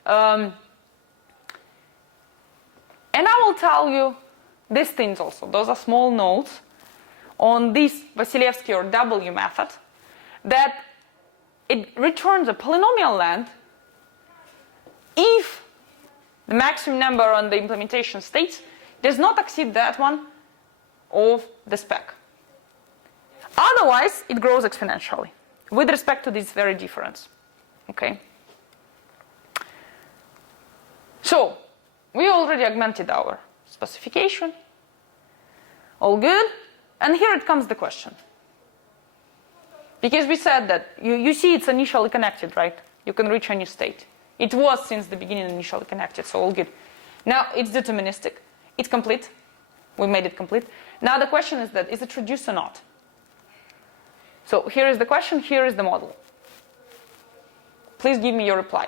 And I will tell you these things also. Those are small nodes on this Vasilevsky or W method that it returns a polynomial length if the maximum number on the implementation states does not exceed that one of the spec. Otherwise, it grows exponentially with respect to this very difference. Okay? So, we already augmented our specification. All good. And here it comes the question. Because we said that, you see it's initially connected, right? You can reach any state. It was since the beginning initially connected, so all good. Now it's deterministic. It's complete. We made it complete. Now the question is that, is it reduced or not? So here is the question, here is the model. Please give me your reply.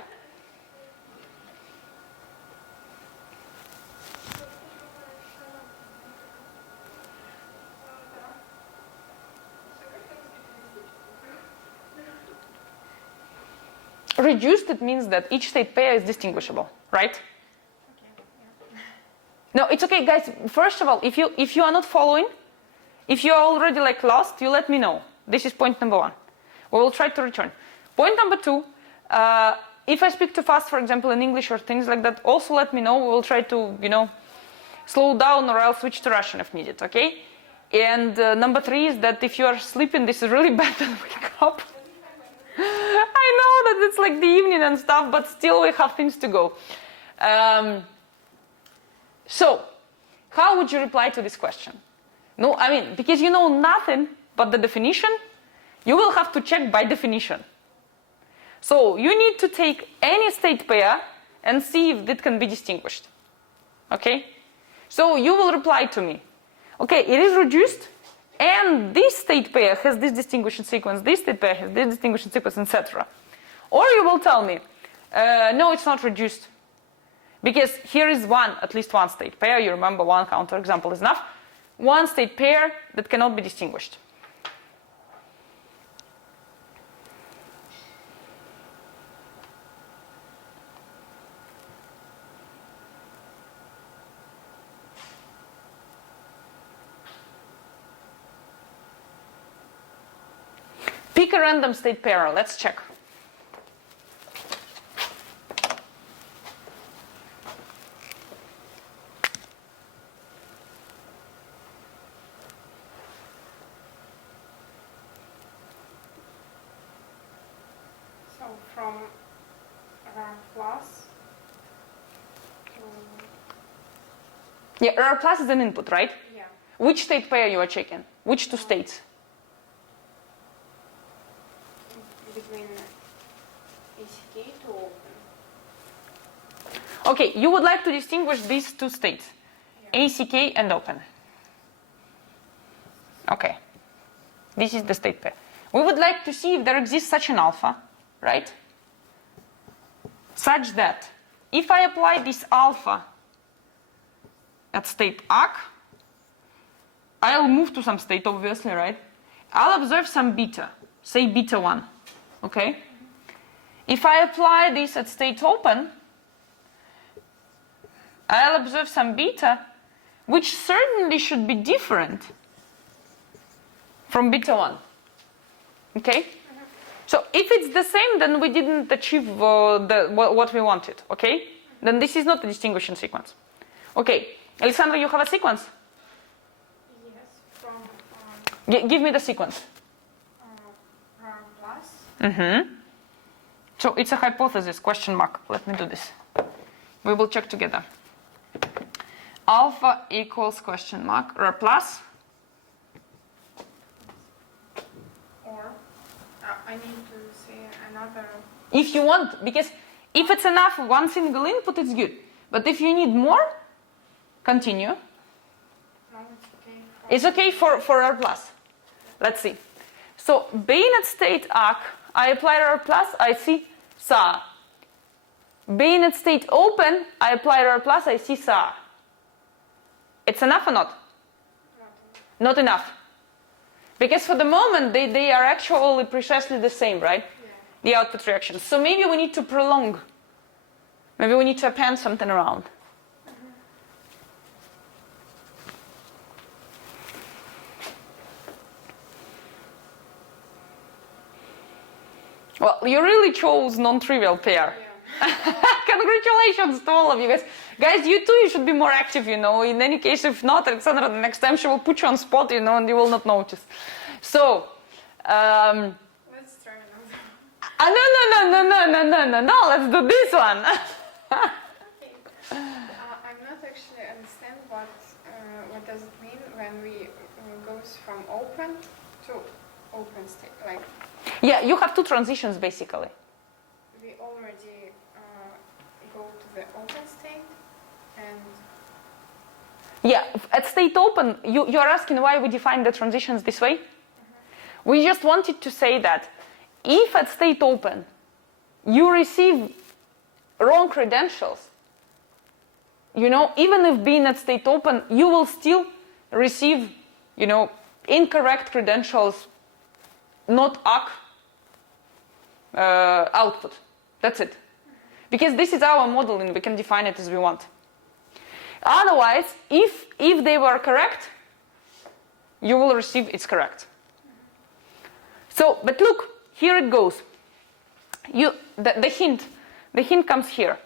Reduced, it means that each state pair is distinguishable, right? Okay, yeah. No, it's okay, guys. First of all, if you are not following, if you are already like lost, you let me know. This is point number 1. We will try to return. Point number 2, if I speak too fast, for example, in English or things like that, also let me know. We will try to, slow down or else switch to Russian if needed, okay? And number 3 is that if you are sleeping, this is really bad, then wake up. I know that it's like the evening and stuff, but still we have things to go. So, how would you reply to this question? No, I mean, because you know nothing but the definition, you will have to check by definition. So, you need to take any state pair and see if it can be distinguished. Okay? So, you will reply to me. Okay, it is reduced. And this state pair has this distinguishing sequence, this state pair has this distinguishing sequence, etc. Or you will tell me, no, it's not reduced. Because here is at least one state pair, you remember one counterexample is enough, one state pair that cannot be distinguished. Pick a random state pair. Let's check. So from RAR plus to... Yeah, RAR plus is an input, right? Yeah. Which state pair you are checking? Which two states? Between ACK to open. Okay, you would like to distinguish these two states, Yeah. ACK and open. Okay, this is the state pair. We would like to see if there exists such an alpha, right? Such that if I apply this alpha at state ACK, I'll move to some state, obviously, right? I'll observe some beta, say beta 1. Okay? If I apply this at state open, I'll observe some beta, which certainly should be different from beta 1. Okay? So if it's the same, then we didn't achieve what we wanted. Okay? Then this is not a distinguishing sequence. Okay. Alexandra, you have a sequence? Yes, from Give me the sequence. RAR plus. Mm-hmm. So it's a hypothesis, question mark. Let me do this. We will check together. Alpha equals question mark, RAR plus. Or I need to say another. If you want, because if it's enough, one single input, it's good. But if you need more, continue. No, it's okay. It's okay for RAR plus. Let's see. So being at state ACK, I apply RAR plus, I see SAR. Being at state open, I apply RAR plus, I see SAR. It's enough or not? Not enough. Because for the moment, they are actually precisely the same, right? Yeah. The output reactions. So maybe we need to prolong. Maybe we need to append something around. Well, you really chose non-trivial pair. Congratulations to all of you guys. Guys, you too, you should be more active, you know. In any case, if not, Alexandra, the next time she will put you on spot, you know, and you will not notice. So, let's try another. no, let's do this one. Okay. I'm not actually understand what does it mean when we goes from open to open state. Like, Yeah, you have two transitions basically. we already go to the open state and Yeah, at state open, you're asking why we define the transitions this way? We just wanted to say that if at state open you receive wrong credentials, you know, even if being at state open, you will still receive, you know, incorrect credentials, not ACK output. That's it. Because this is our model and we can define it as we want. Otherwise, if they were correct, you will receive it's correct. So, but look, here it goes. The hint comes here.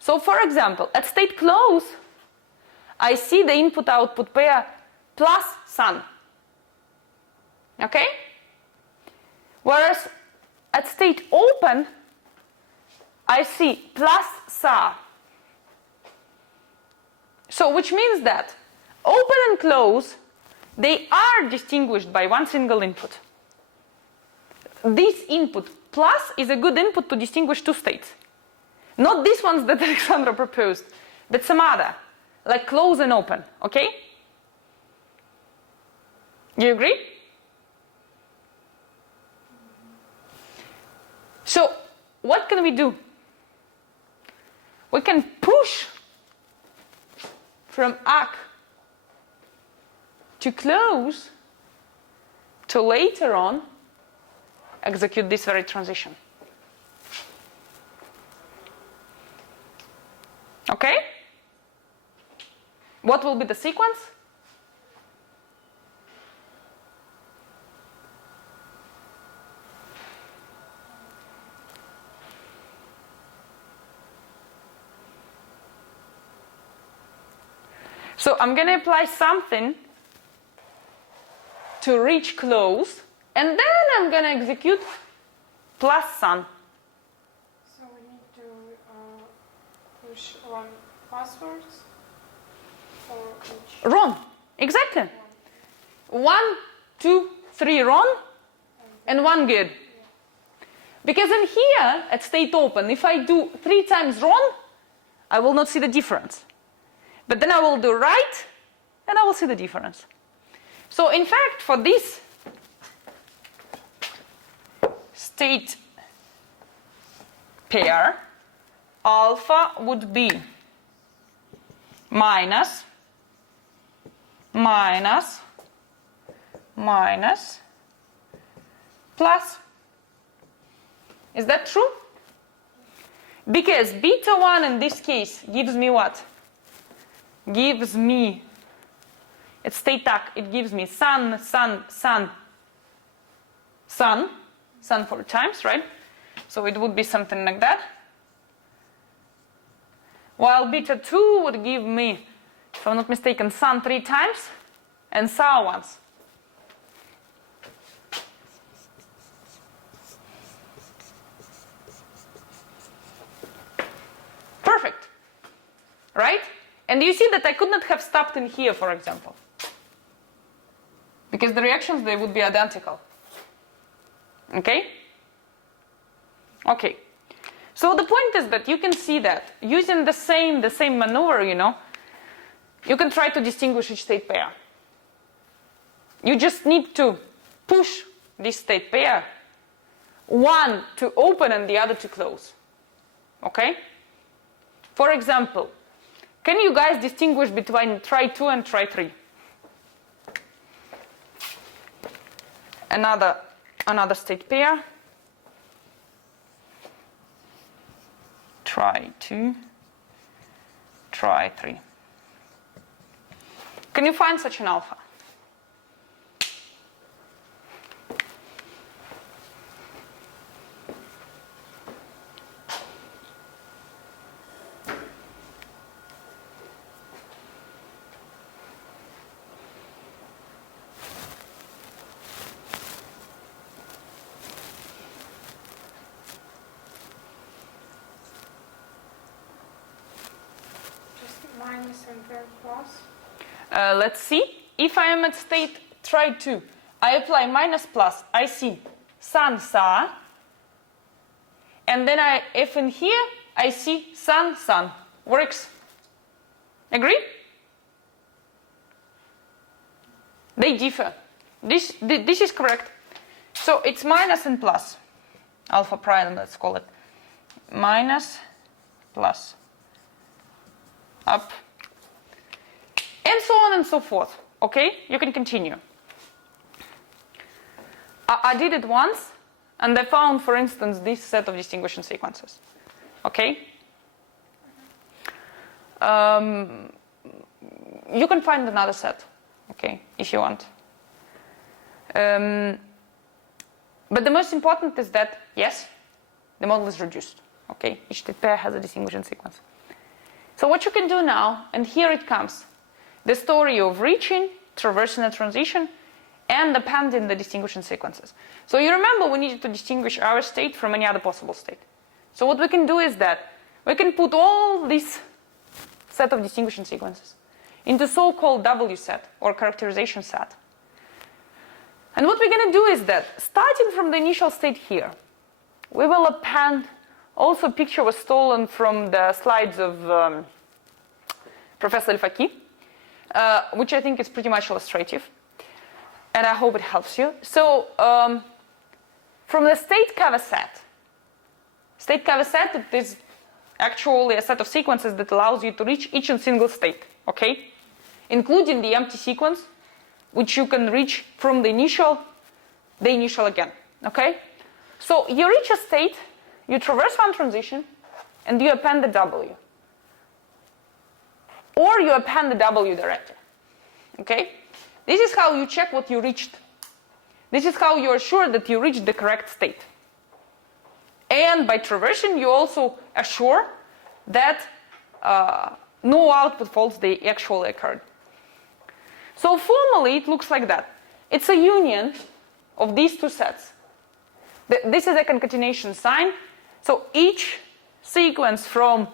So, for example, at state close, I see the input-output pair plus sun. Okay? Whereas at state open, I see plus sa. So, which means that open and close, they are distinguished by one single input. This input plus is a good input to distinguish two states. Not these ones that Alexandra proposed, but some other, like close and open, okay? You agree? So, what can we do? We can push from ACK to close to later on execute this very transition. Okay? What will be the sequence? So I'm going to apply something to reach close, and then I'm going to execute plus sun. so we need to push one passwords for each. Run. Exactly. 1, 2, 3 run, and 1 good. Because in here, at state open, if I do 3 times run, I will not see the difference. But then I will do write, and I will see the difference. So in fact, for this state pair, alpha would be minus, minus, minus, plus. Is that true? Because beta 1 in this case gives me what? Gives me, it's state ACK, it gives me sun, sun, sun, sun, sun 4 times, right? So it would be something like that. While beta 2 would give me, if I'm not mistaken, sun 3 times and sa once. Perfect, right? And you see that I could not have stopped in here, for example. Because the reactions, they would be identical. Okay? Okay. So the point is that you can see that using the same maneuver, you know, you can try to distinguish each state pair. You just need to push this state pair, one to open and the other to close. Okay? For example, can you guys distinguish between try 2 and try 3? Another state pair. Try 2, try 3. Can you find such an alpha? minus and then plus. Let's see. If I am at state try 2, I apply minus plus, I see sun sa, and then if in here I see sun sun. Works? Agree? They differ. This is correct. So it's minus and plus. Alpha prime, let's call it. Minus, plus, up, and so on and so forth. Okay? You can continue. I did it once, and I found, for instance, this set of distinguishing sequences. Okay? You can find another set, okay, if you want. But the most important is that, yes, the model is reduced. Okay, each state pair has a distinguishing sequence. So what you can do now, and here it comes, the story of reaching, traversing a transition, and appending the distinguishing sequences. So you remember we needed to distinguish our state from any other possible state. So what we can do is that we can put all this set of distinguishing sequences into so-called W set or characterization set. And what we're going to do is that, starting from the initial state here, we will append, also a picture was stolen from the slides of Professor Al-Faqih, which I think is pretty much illustrative, and I hope it helps you. So, from the state cover set it is actually a set of sequences that allows you to reach each and single state, okay? Including the empty sequence, which you can reach from the initial again, okay? So you reach a state, you traverse one transition, and you append the W. Or you append the W directly, okay? This is how you check what you reached. This is how you are sure that you reached the correct state. And by traversing, you also assure that no output faults they actually occurred. So formally, it looks like that. It's a union of these two sets. This is a concatenation sign. So each sequence from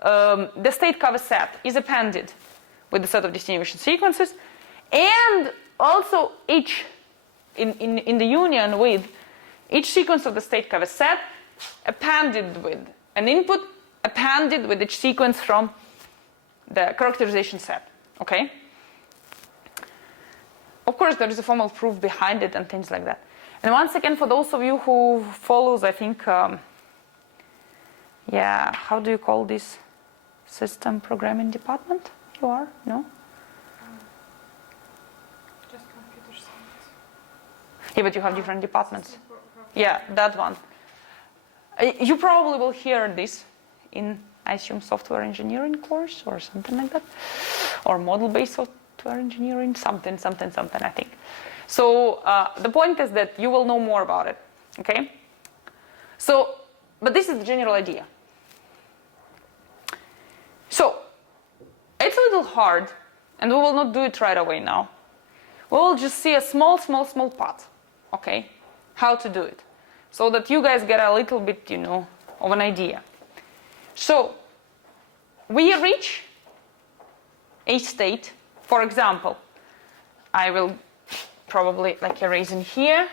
the state cover set is appended with the set of distinguishing sequences, and also each in the union with each sequence of the state cover set appended with an input, appended with each sequence from the characterization set. Okay? Of course, there is a formal proof behind it and things like that. And once again, for those of you who follows, I think, how do you call this? System programming department? You are? No? Just computer science. Yeah, but you have different departments. Yeah, that one. You probably will hear this in, I assume, software engineering course or something like that. Or model-based software engineering, something, I think. So the point is that you will know more about it, okay? So, but this is the general idea. So, it's a little hard, and we will not do it right away now. We will just see a small part, okay? How to do it, so that you guys get a little bit, of an idea. So, we reach a state, for example, I will probably erase in here.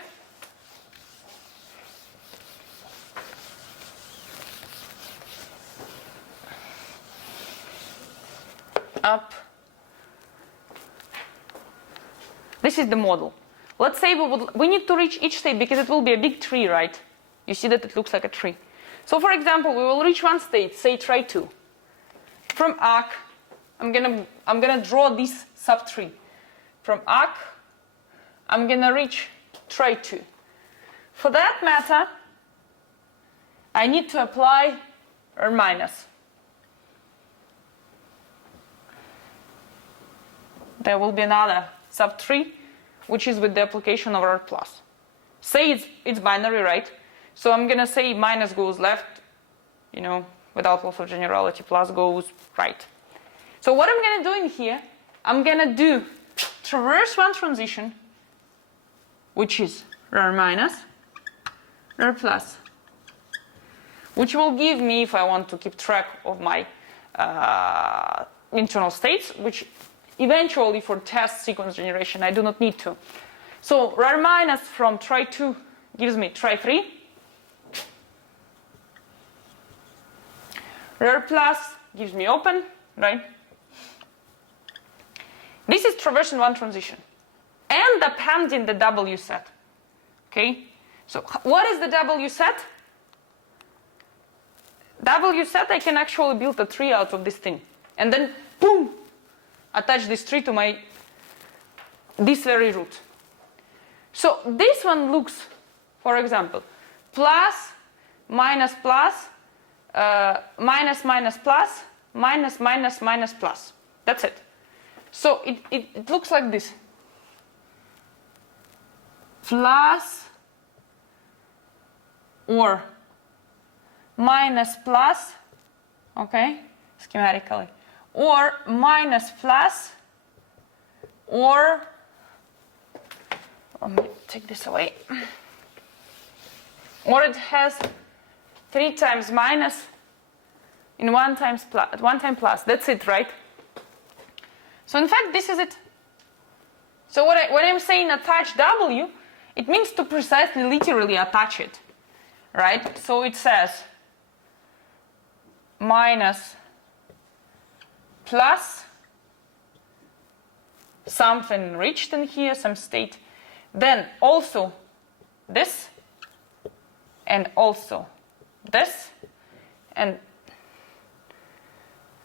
Up. This is the model. Let's say we need to reach each state because it will be a big tree, right? You see that it looks like a tree. So for example, we will reach one state, say try 2. From arc, I'm gonna draw this subtree. From arc, I'm gonna reach try 2. For that matter, I need to apply R minus. There will be another subtree, which is with the application of R plus. Say it's binary, right? So I'm gonna say minus goes left, without loss of generality, plus goes right. So what I'm gonna do in here, I'm gonna do traverse one transition, which is R minus, R plus, which will give me, if I want to keep track of my internal states, which eventually for test sequence generation I do not need to. So rar minus from try 2 gives me try 3. Rar plus gives me open, right? This is traversion 1 transition and appending the W set. Okay? So what is the W set? W set, I can actually build a tree out of this thing. And then, boom, attach this tree to this very root. So this one looks, for example, plus, minus plus, minus minus plus, minus minus minus plus. That's it. So it looks like this. Plus or minus plus, okay, schematically, or minus plus, or, let me take this away, or it has 3 times minus in 1 time plus. That's it, right? So in fact, this is it. So when I'm saying attach W, it means to precisely, literally attach it, right? So it says minus plus something enriched in here, some state, then also this, and also this, and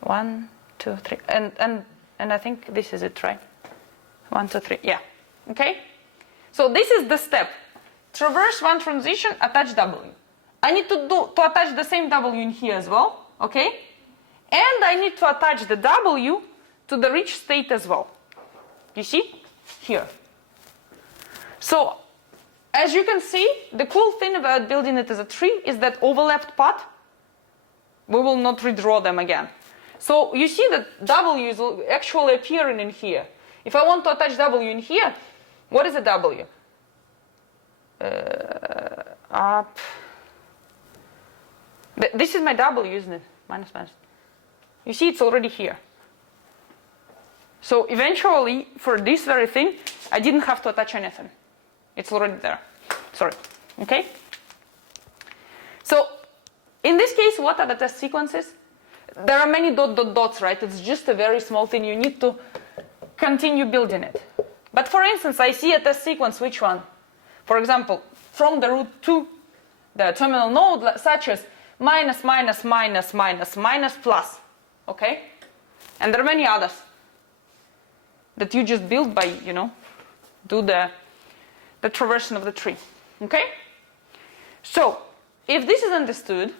1, 2, 3, and I think this is it, right? 1, 2, 3, yeah. Okay? So this is the step. Traverse 1 transition, attach W. I need to attach the same W in here as well, okay? And I need to attach the W to the rich state as well. You see? Here. So, as you can see, the cool thing about building it as a tree is that overlapped path, we will not redraw them again. So you see that W is actually appearing in here. If I want to attach W in here, what is a W? Up. This is my W, isn't it? Minus minus. You see, it's already here. So eventually, for this very thing, I didn't have to attach anything. It's already there. Sorry. Okay? So, in this case, what are the test sequences? There are many dots, right? It's just a very small thing. You need to continue building it. But for instance, I see a test sequence, which one? For example, from the root to the terminal node, such as minus, minus, minus, minus, minus, plus. Okay? And there are many others that you just build by, do the traversion of the tree. Okay? So, if this is understood,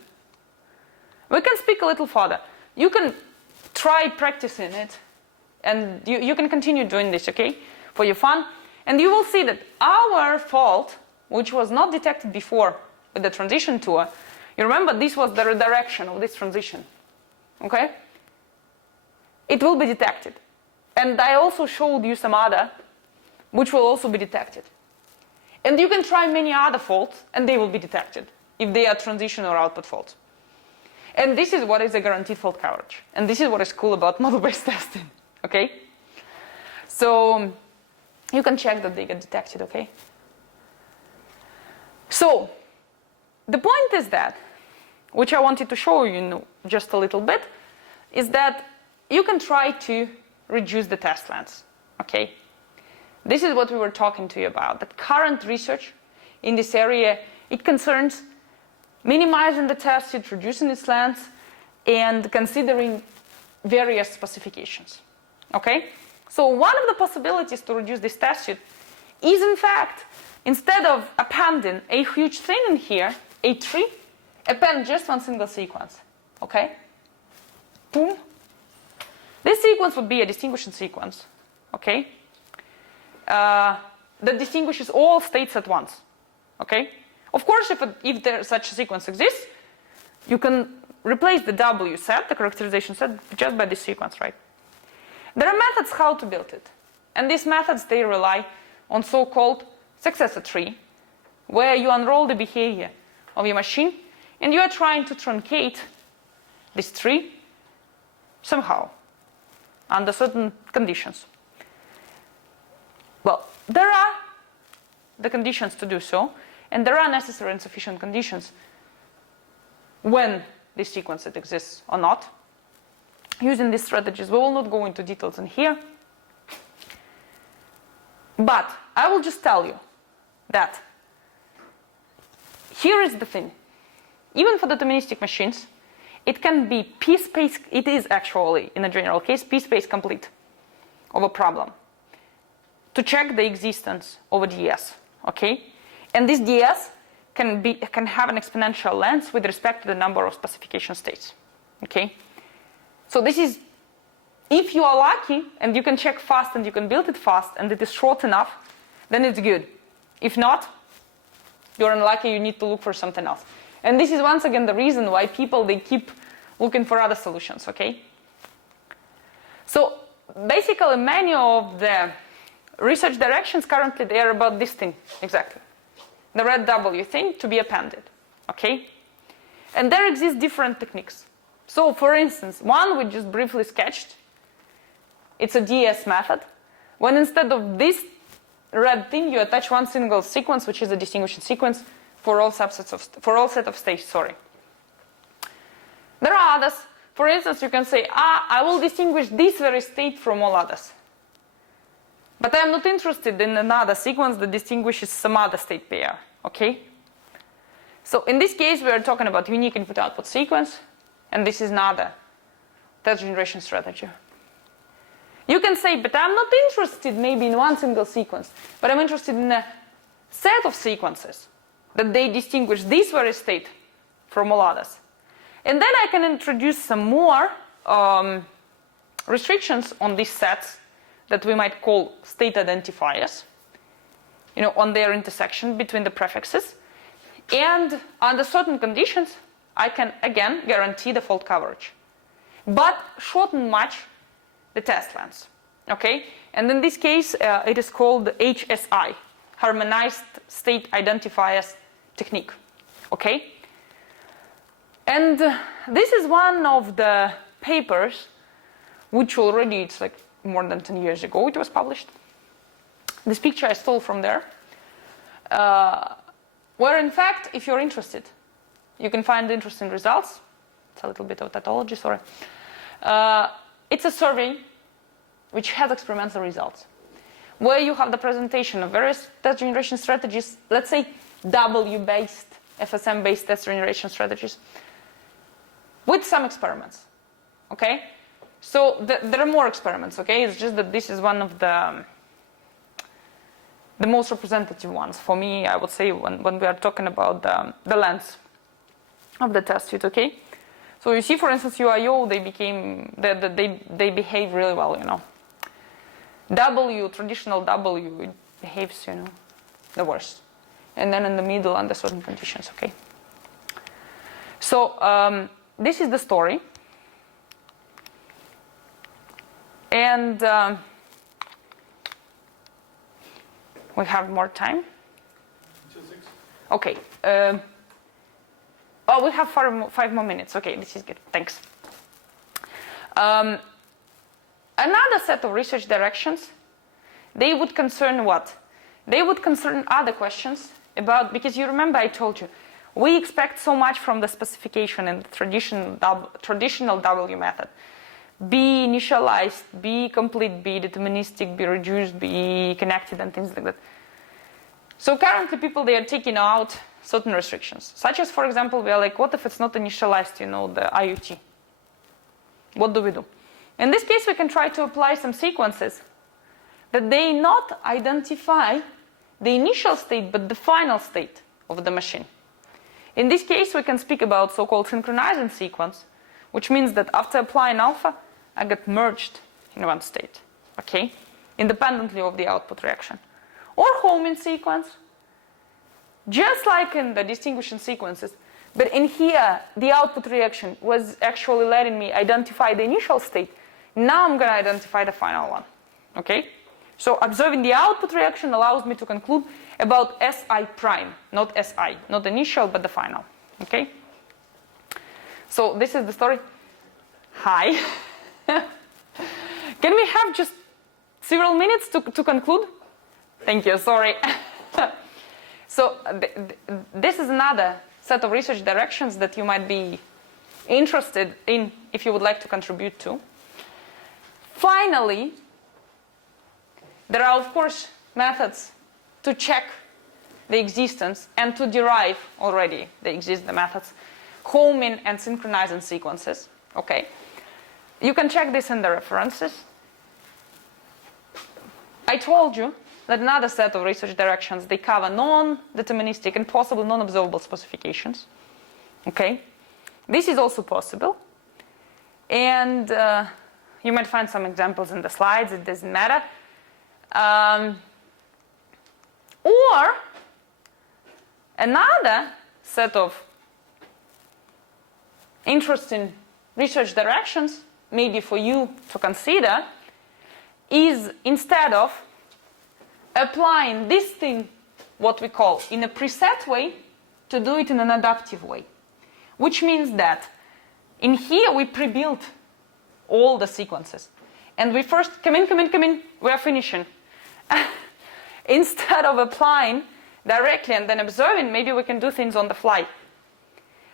we can speak a little further. You can try practicing it, and you can continue doing this, okay, for your fun. And you will see that our fault, which was not detected before with the transition tour, you remember this was the redirection of this transition, okay? It will be detected. And I also showed you some other, which will also be detected. And you can try many other faults, and they will be detected, if they are transition or output faults. And this is what is a guaranteed fault coverage. And this is what is cool about model-based testing, okay? So, you can check that they get detected, okay? So, the point is that, which I wanted to show you just a little bit, is that you can try to reduce the test lengths, okay? This is what we were talking to you about, that current research in this area, it concerns minimizing the test suite, reducing its length, and considering various specifications, okay? So one of the possibilities to reduce this test suite is, in fact, instead of appending a huge thing in here, a tree, append just one single sequence, okay? Boom. This sequence would be a distinguishing sequence, okay? That distinguishes all states at once, okay? Of course, if there such a sequence exists, you can replace the W set, the characterization set, just by this sequence, right? There are methods how to build it. And these methods, they rely on so-called successor tree, where you unroll the behavior of your machine, and you are trying to truncate this tree somehow. under certain conditions. Well, there are the conditions to do so, and there are necessary and sufficient conditions when this sequence it exists or not. Using these strategies, we will not go into details in here, but I will just tell you that here is the thing. Even for deterministic machines, it can be p-space, it is actually, in a general case, p-space complete of a problem to check the existence of a ds, okay? And this ds can have an exponential length with respect to the number of specification states, okay? So this is, if you are lucky and you can check fast and you can build it fast and it is short enough, then it's good. If not, you're unlucky, you need to look for something else. And this is once again the reason why people, they keep looking for other solutions, okay? So basically many of the research directions currently, they are about this thing, exactly. The red W thing to be appended, okay? And there exist different techniques. So for instance, one we just briefly sketched, it's a DS method, when instead of this red thing, you attach one single sequence, which is a distinguishing sequence for all set of states, sorry. There are others. For instance, you can say, I will distinguish this very state from all others. But I'm not interested in another sequence that distinguishes some other state pair, okay? So in this case, we are talking about unique input-output sequence, and this is another test generation strategy. You can say, but I'm not interested maybe in one single sequence, but I'm interested in a set of sequences that they distinguish this very state from all others. And then I can introduce some more restrictions on these sets that we might call state identifiers, you know, on their intersection between the prefixes. And under certain conditions, I can again guarantee the fault coverage, but shorten much the test length, okay? And in this case, it is called HSI, Harmonized State Identifiers Technique, okay? And this is one of the papers which already, it's like more than 10 years ago it was published. This picture I stole from there, where in fact, if you're interested, you can find interesting results. It's a little bit of tautology, sorry. It's a survey which has experimental results, where you have the presentation of various test generation strategies, let's say W-based, FSM-based test generation strategies, with some experiments, okay? So there are more experiments, okay? It's just that this is one of the most representative ones. For me, I would say when we are talking about the length of the test suite, okay? So you see, for instance, UIO, they behave really well, you know. W, traditional W, it behaves, you know, the worst. And then in the middle under certain conditions, okay? So this is the story. And we have more time. Till 6. Okay. Oh, we have 5 more minutes. Okay, this is good. Thanks. Another set of research directions, they would concern what? They would concern other questions about, because you remember I told you, we expect so much from the specification in the traditional W method. Be initialized, be complete, be deterministic, be reduced, be connected, and things like that. So currently people, they are taking out certain restrictions, such as, for example, we are like, what if it's not initialized, you know, the IUT? What do we do? In this case, we can try to apply some sequences that they not identify the initial state, but the final state of the machine. In this case, we can speak about so-called synchronizing sequence, which means that after applying alpha, I get merged in one state, okay, independently of the output reaction. Or homing sequence, just like in the distinguishing sequences, but in here, the output reaction was actually letting me identify the initial state. Now I'm going to identify the final one, okay? So observing the output reaction allows me to conclude about SI prime, not SI, not the initial, but the final, okay? So this is the story. Hi. Can we have just several minutes to conclude? Thank you, sorry. So this is another set of research directions that you might be interested in if you would like to contribute to. Finally, there are, of course, methods to check the existence and to derive already the methods, homing and synchronizing sequences. Okay, you can check this in the references. I told you that another set of research directions, they cover non-deterministic and possible non-observable specifications. Okay, this is also possible, and you might find some examples in the slides. It doesn't matter. Or another set of interesting research directions, maybe for you to consider, is instead of applying this thing, what we call in a preset way, to do it in an adaptive way. Which means that in here we pre-built all the sequences. And we first come in, we are finishing. Instead of applying directly and then observing, maybe we can do things on the fly.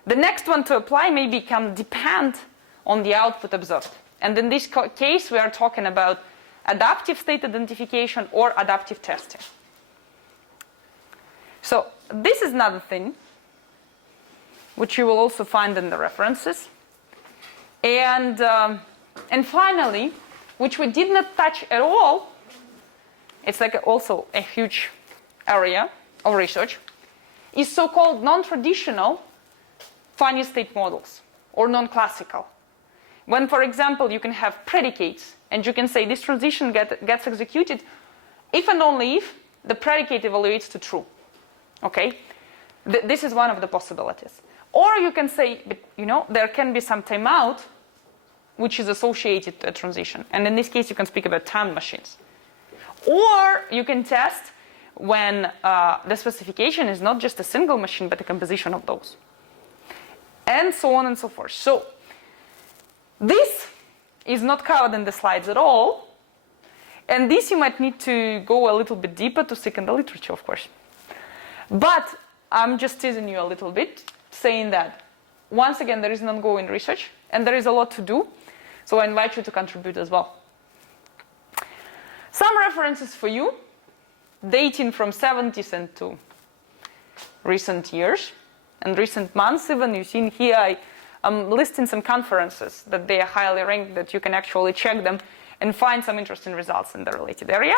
The next one to apply maybe can depend on the output observed. And in this case, we are talking about adaptive state identification or adaptive testing. So this is another thing which you will also find in the references. And finally, which we did not touch at all, it's like also a huge area of research, is so-called non-traditional finite state models or non-classical. When, for example, you can have predicates and you can say this transition gets executed if and only if the predicate evaluates to true. Okay? This is one of the possibilities. Or you can say, but, there can be some timeout which is associated to a transition. And in this case, you can speak about time machines. Or you can test when the specification is not just a single machine, but a composition of those. And so on and so forth. So this is not covered in the slides at all. And this you might need to go a little bit deeper to seek in the literature, of course. But I'm just teasing you a little bit, saying that, once again, there is an ongoing research, and there is a lot to do. So I invite you to contribute as well. Some references for you, dating from 70s and to recent years, and recent months even. You've seen here, I'm listing some conferences that they are highly ranked, that you can actually check them and find some interesting results in the related area.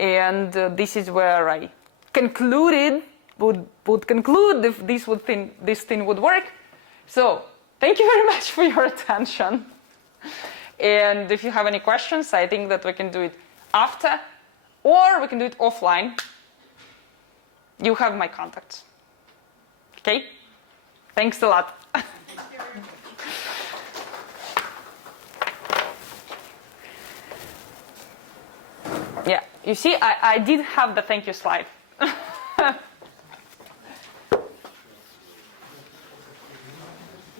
And this is where I concluded, would conclude if this thing would work. So thank you very much for your attention. And if you have any questions, I think that we can do it after, or we can do it offline. You have my contacts. Okay? Thanks a lot. Yeah, you see, I did have the thank you slide.